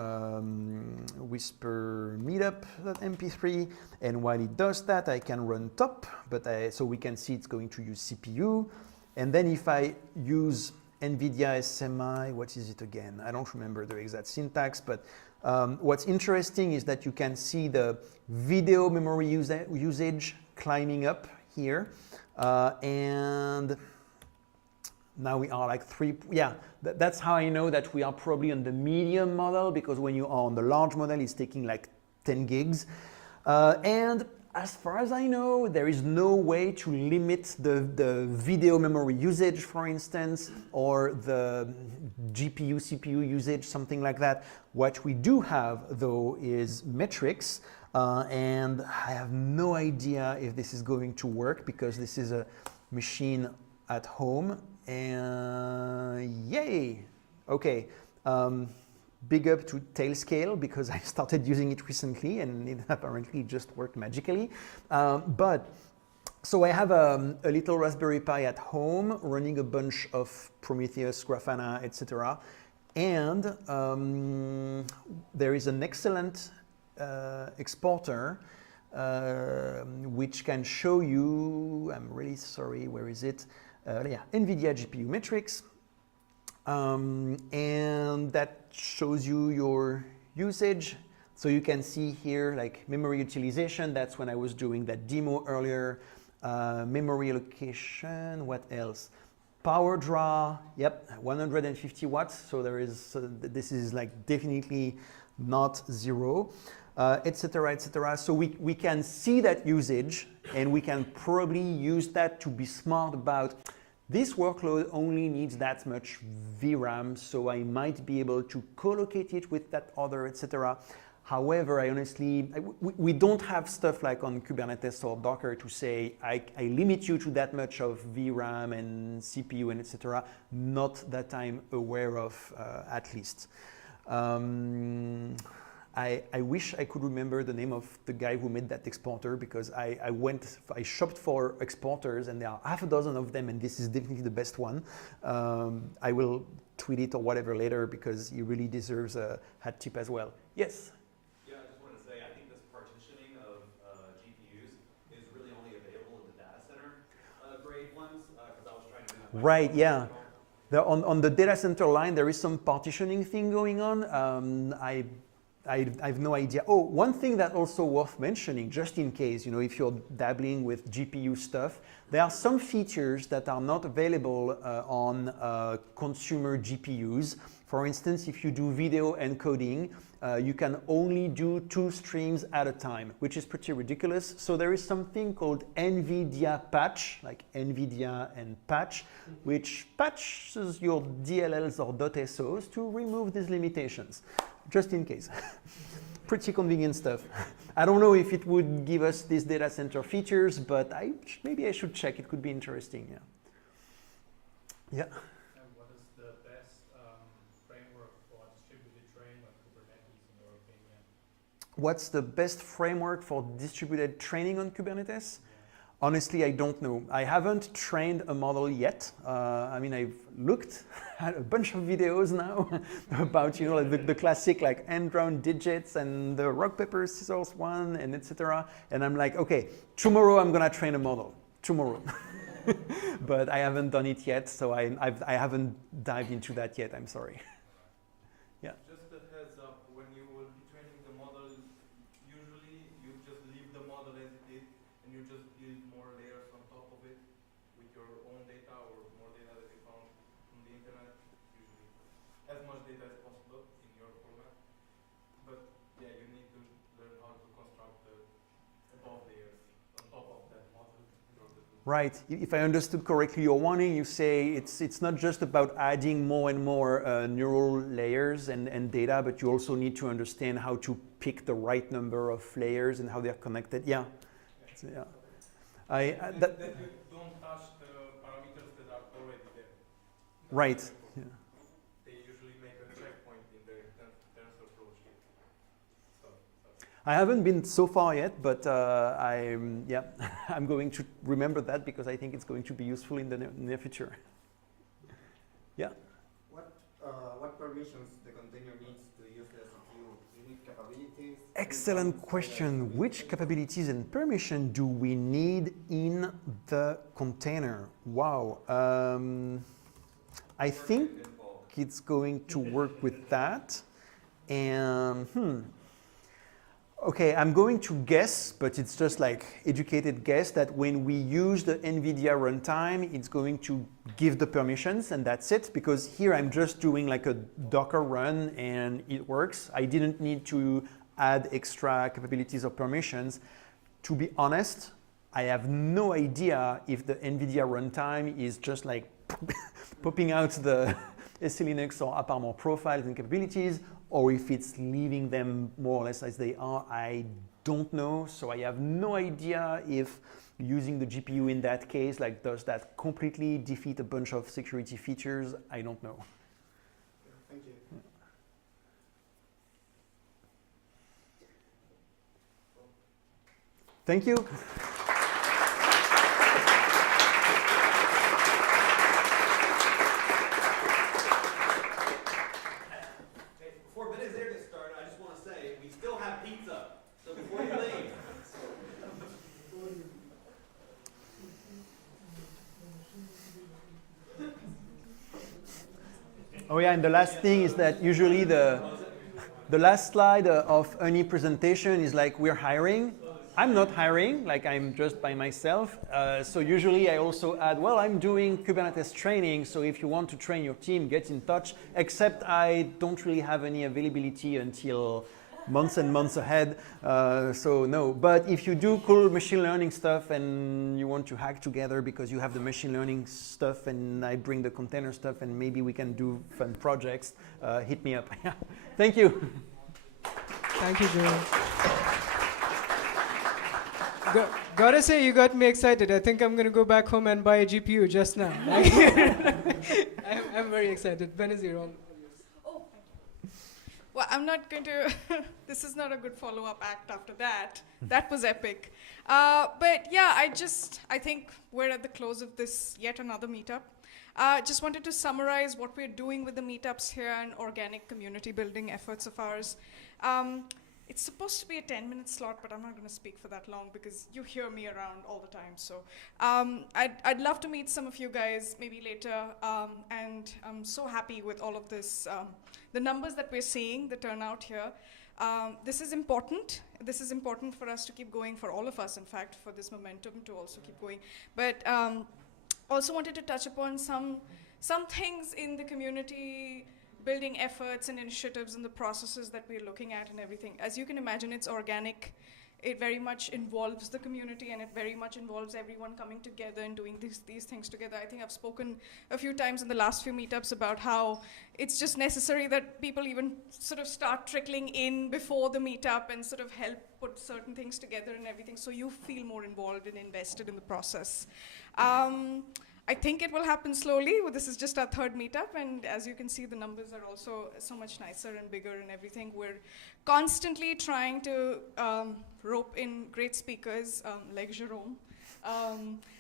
whisper meetup.mp3, and while it does that I can run top, so we can see it's going to use CPU. And then if I use NVIDIA SMI, what is it again? I don't remember the exact syntax, but what's interesting is that you can see the video memory usage climbing up here. And now we are like that's how I know that we are probably on the medium model, because when you are on the large model, it's taking like 10 gigs. And as far as I know, there is no way to limit the video memory usage, for instance, or the GPU, CPU usage, something like that. What we do have, though, is metrics, and I have no idea if this is going to work, because this is a machine at home, and yay! Okay. Big up to Tailscale, because I started using it recently and it apparently just worked magically. So I have a little Raspberry Pi at home running a bunch of Prometheus, Grafana, etc. And there is an excellent exporter which can show you, I'm really sorry, where is it? NVIDIA GPU metrics. And that shows you your usage. So you can see here like memory utilization. That's when I was doing that demo earlier. Memory allocation, what else? Power draw, yep, 150 watts. So there is, this is like definitely not zero, etc., etc. So we can see that usage, and we can probably use that to be smart about this workload only needs that much VRAM, so I might be able to co-locate it with that other, etc. However, we don't have stuff like on Kubernetes or Docker to say, I limit you to that much of VRAM and CPU and etc. Not that I'm aware of, at least. I wish I could remember the name of the guy who made that exporter, because I shopped for exporters, and there are half a dozen of them, and this is definitely the best one. I will tweet it or whatever later, because he really deserves a hat tip as well. Yes? Yeah, I just wanted to say, I think this partitioning of GPUs is really only available in the data center grade ones, because I was trying to do that. Right, yeah. On the data center line, there is some partitioning thing going on. I have no idea. Oh, one thing that also worth mentioning, just in case, if you're dabbling with GPU stuff, there are some features that are not available on consumer GPUs. For instance, if you do video encoding you can only do 2 streams at a time, which is pretty ridiculous. So there is something called NVIDIA patch, like NVIDIA and patch, which patches your DLLs or .SOs to remove these limitations, just in case. Pretty convenient stuff. I don't know if it would give us these data center features, but maybe I should check. It could be interesting. Yeah. Yeah. And what is the best framework for distributed training on Kubernetes, in your opinion? What's the best framework for distributed training on Kubernetes? Honestly, I don't know. I haven't trained a model yet. I mean, I've looked at a bunch of videos now about, you know, like the classic like end-round digits and the rock, paper, scissors one and etc. And I'm like, okay, tomorrow I'm gonna train a model. Tomorrow. But I haven't done it yet, so I haven't dived into that yet. I'm sorry. Yeah. Just a heads up, when you will be training the model, usually you just leave the model as it is and you just build more layers on top of it with your own data or more data that you found from the internet, usually as much data as possible in your format. But yeah, you need to learn how to construct the above layers on top of that model in order to. Right. If I understood correctly your warning, you say it's not just about adding more and more neural layers and data, but you also need to understand how to pick the right number of layers and how they're connected. Yeah. Yeah. That you don't touch the parameters that are already there. Right. Yeah. They usually make a checkpoint in the TensorFlow sheet. I haven't been so far yet, but yeah, I'm going to remember that because I think it's going to be useful in the near future. Yeah. What permissions the container needs to use the CPU? Unique capabilities? Excellent question. Which capabilities and permission do we need in the container? Wow. I think it's going to work with that. And okay, I'm going to guess, but it's just like educated guess, that when we use the NVIDIA runtime, it's going to give the permissions and that's it, because here I'm just doing like a Docker run and it works. I didn't need to add extra capabilities or permissions. To be honest, I have no idea if the NVIDIA runtime is just like popping out the SE Linux or Apartment profiles and capabilities, or if it's leaving them more or less as they are. I don't know. So I have no idea if using the GPU in that case, like, does that completely defeat a bunch of security features? I don't know. Thank you. Thank you. Oh yeah, and the last thing is that usually the last slide of any presentation is like, we're hiring. I'm not hiring, like I'm just by myself. So usually I also add, well, I'm doing Kubernetes training, so if you want to train your team, get in touch, except I don't really have any availability until months and months ahead, so no. But if you do cool machine learning stuff and you want to hack together because you have the machine learning stuff and I bring the container stuff and maybe we can do fun projects, hit me up. Thank you. Thank you, Joe. Gotta say, you got me excited. I think I'm gonna go back home and buy a GPU just now. I'm very excited. Benazir, on. Well, I'm not going to, this is not a good follow-up act after that. That was epic. But yeah, I think we're at the close of this yet another meetup. Just wanted to summarize what we're doing with the meetups here and organic community building efforts of ours. It's supposed to be a 10-minute slot, but I'm not going to speak for that long because you hear me around all the time. So I'd love to meet some of you guys maybe later. And I'm so happy with all of this. The numbers that we're seeing, the turnout here. This is important. This is important for us to keep going, for all of us, in fact, for this momentum to also keep going. But also wanted to touch upon some things in the community building efforts and initiatives and the processes that we're looking at and everything. As you can imagine, it's organic. It very much involves the community, and it very much involves everyone coming together and doing these things together. I think I've spoken a few times in the last few meetups about how it's just necessary that people even sort of start trickling in before the meetup and sort of help put certain things together and everything, so you feel more involved and invested in the process. I think it will happen slowly. Well, this is just our third meetup, and as you can see, the numbers are also so much nicer and bigger and everything. We're constantly trying to rope in great speakers like Jerome.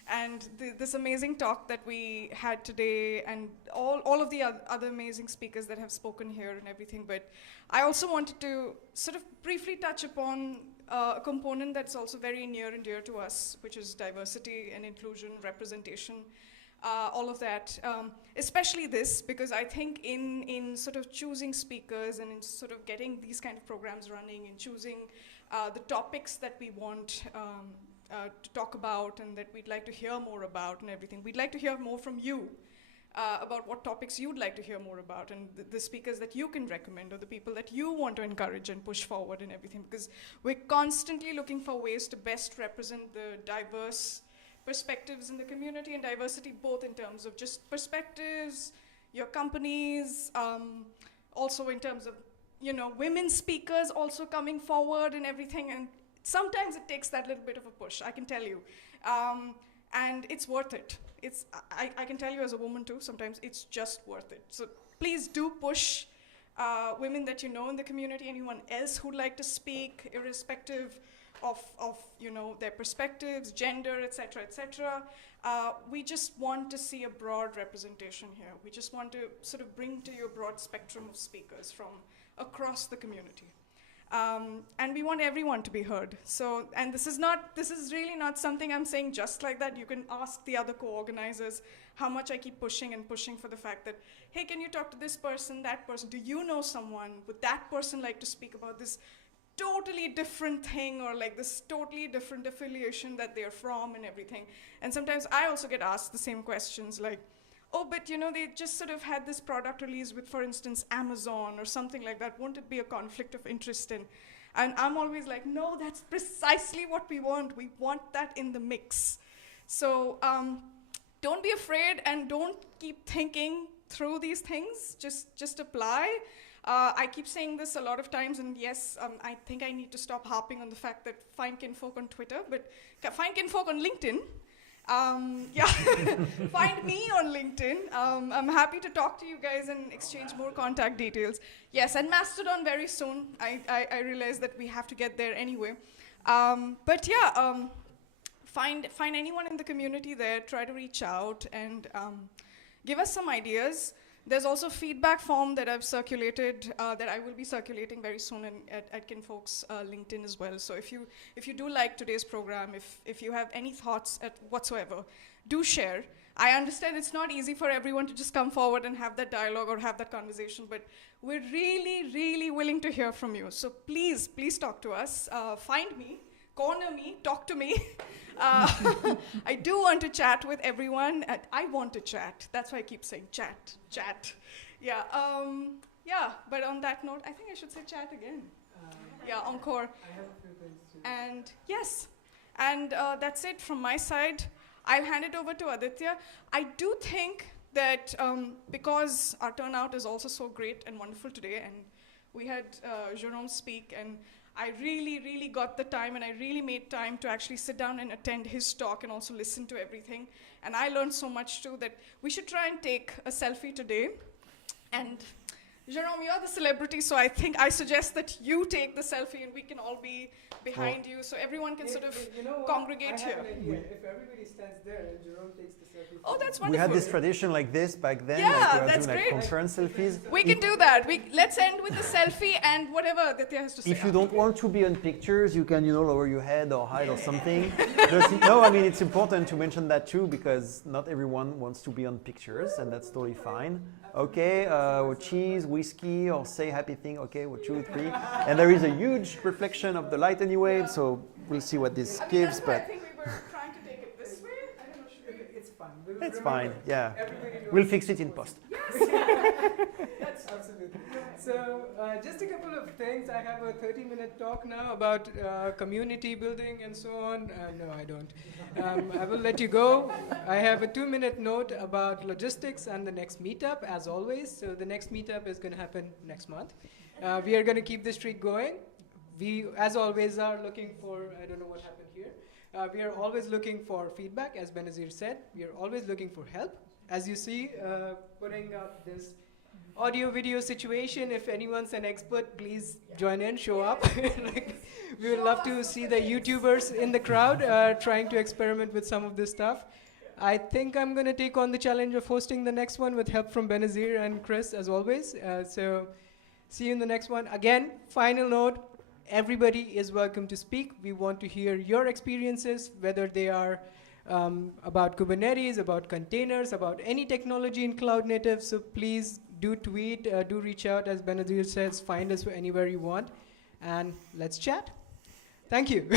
And this amazing talk that we had today, and all of the other amazing speakers that have spoken here and everything. But I also wanted to sort of briefly touch upon a component that's also very near and dear to us, which is diversity and inclusion, representation. All of that, especially this, because I think in sort of choosing speakers and in sort of getting these kind of programs running and choosing the topics that we want to talk about and that we'd like to hear more about and everything, we'd like to hear more from you about what topics you'd like to hear more about, and the speakers that you can recommend or the people that you want to encourage and push forward and everything, because we're constantly looking for ways to best represent the diverse perspectives in the community, and diversity both in terms of just perspectives, your companies, also in terms of, you know, women speakers also coming forward and everything. And sometimes it takes that little bit of a push, I can tell you. And it's worth it. I can tell you as a woman too, sometimes it's just worth it. So please do push women that you know in the community, anyone else who'd like to speak, irrespective of you know, their perspectives, gender, etc., etc. We just want to see a broad representation here. We just want to sort of bring to you a broad spectrum of speakers from across the community. And we want everyone to be heard. So, and this is really not something I'm saying just like that. You can ask the other co-organizers how much I keep pushing and pushing for the fact that, hey, can you talk to this person, that person? Do you know someone? Would that person like to speak about this totally different thing, or like this totally different affiliation that they're from and everything? And sometimes I also get asked the same questions like, oh, but you know, they just sort of had this product release with, for instance, Amazon or something like that. Won't it be a conflict of interest in? And I'm always like, no, that's precisely what we want. We want that in the mix. So don't be afraid and don't keep thinking through these things. Just apply. I keep saying this a lot of times, and yes, I think I need to stop harping on the fact that find kinfolk on Twitter, but find kinfolk on LinkedIn. Yeah, find me on LinkedIn. I'm happy to talk to you guys and exchange more contact details. Yes, and Mastodon very soon. I realize that we have to get there anyway. But yeah, find anyone in the community there, try to reach out and give us some ideas. There's also a feedback form that I've circulated, that I will be circulating very soon at Kinfolk's LinkedIn as well. So if you do like today's program, if you have any thoughts whatsoever, do share. I understand it's not easy for everyone to just come forward and have that dialogue or have that conversation, but we're really, really willing to hear from you. So please talk to us. Find me, corner me, talk to me. I do want to chat with everyone. I want to chat. That's why I keep saying chat. Yeah. Yeah. But on that note, I think I should say chat again. Yeah. Encore. I have a few things too. And yes. And that's it from my side. I'll hand it over to Aditya. I do think that because our turnout is also so great and wonderful today, and we had Jerome speak, and I really, really got the time, and I really made time to actually sit down and attend his talk and also listen to everything. And I learned so much too that we should try and take a selfie today. And Jerome, you're the celebrity, so I think I suggest that you take the selfie and we can all be behind you, so everyone can sort of congregate here. I have an idea. If everybody stands there and Jerome takes the selfie. Oh, that's We wonderful. had this tradition like this back then. Yeah, like we were that's doing great. like conference selfies. We can do that. Let's end with the selfie and whatever Aditya has to say. If you don't want to be on pictures, you can, lower your head or hide or something. No, I mean, it's important to mention that too, because not everyone wants to be on pictures, and that's totally fine. Okay, cheese, whiskey, or say happy thing. Okay, 2, 3. And there is a huge reflection of the light anyway, so we'll see what this gives. I But think we were trying to take it this way. I don't know, should we? It's fine. We'll It's remember fine. it. Yeah. Everybody knows We'll this fix it in point. post. Yes, absolutely. So just a couple of things. I have a 30-minute talk now about community building and so on. No, I don't. I will let you go. I have a 2-minute note about logistics and the next meetup, as always. So the next meetup is going to happen next month. We are going to keep the streak going. We, as always, are looking for, I don't know what happened here. We are always looking for feedback, as Benazir said. We are always looking for help. As you see, putting up this audio-video situation, if anyone's an expert, please join in, show up. Like, we would love to see the YouTubers in the crowd trying to experiment with some of this stuff. I think I'm going to take on the challenge of hosting the next one with help from Benazir and Chris, as always. So see you in the next one. Again, final note, everybody is welcome to speak. We want to hear your experiences, whether they are about Kubernetes, about containers, about any technology in cloud native. So please do tweet, do reach out. As Benazir says, find us anywhere you want. And let's chat. Thank you.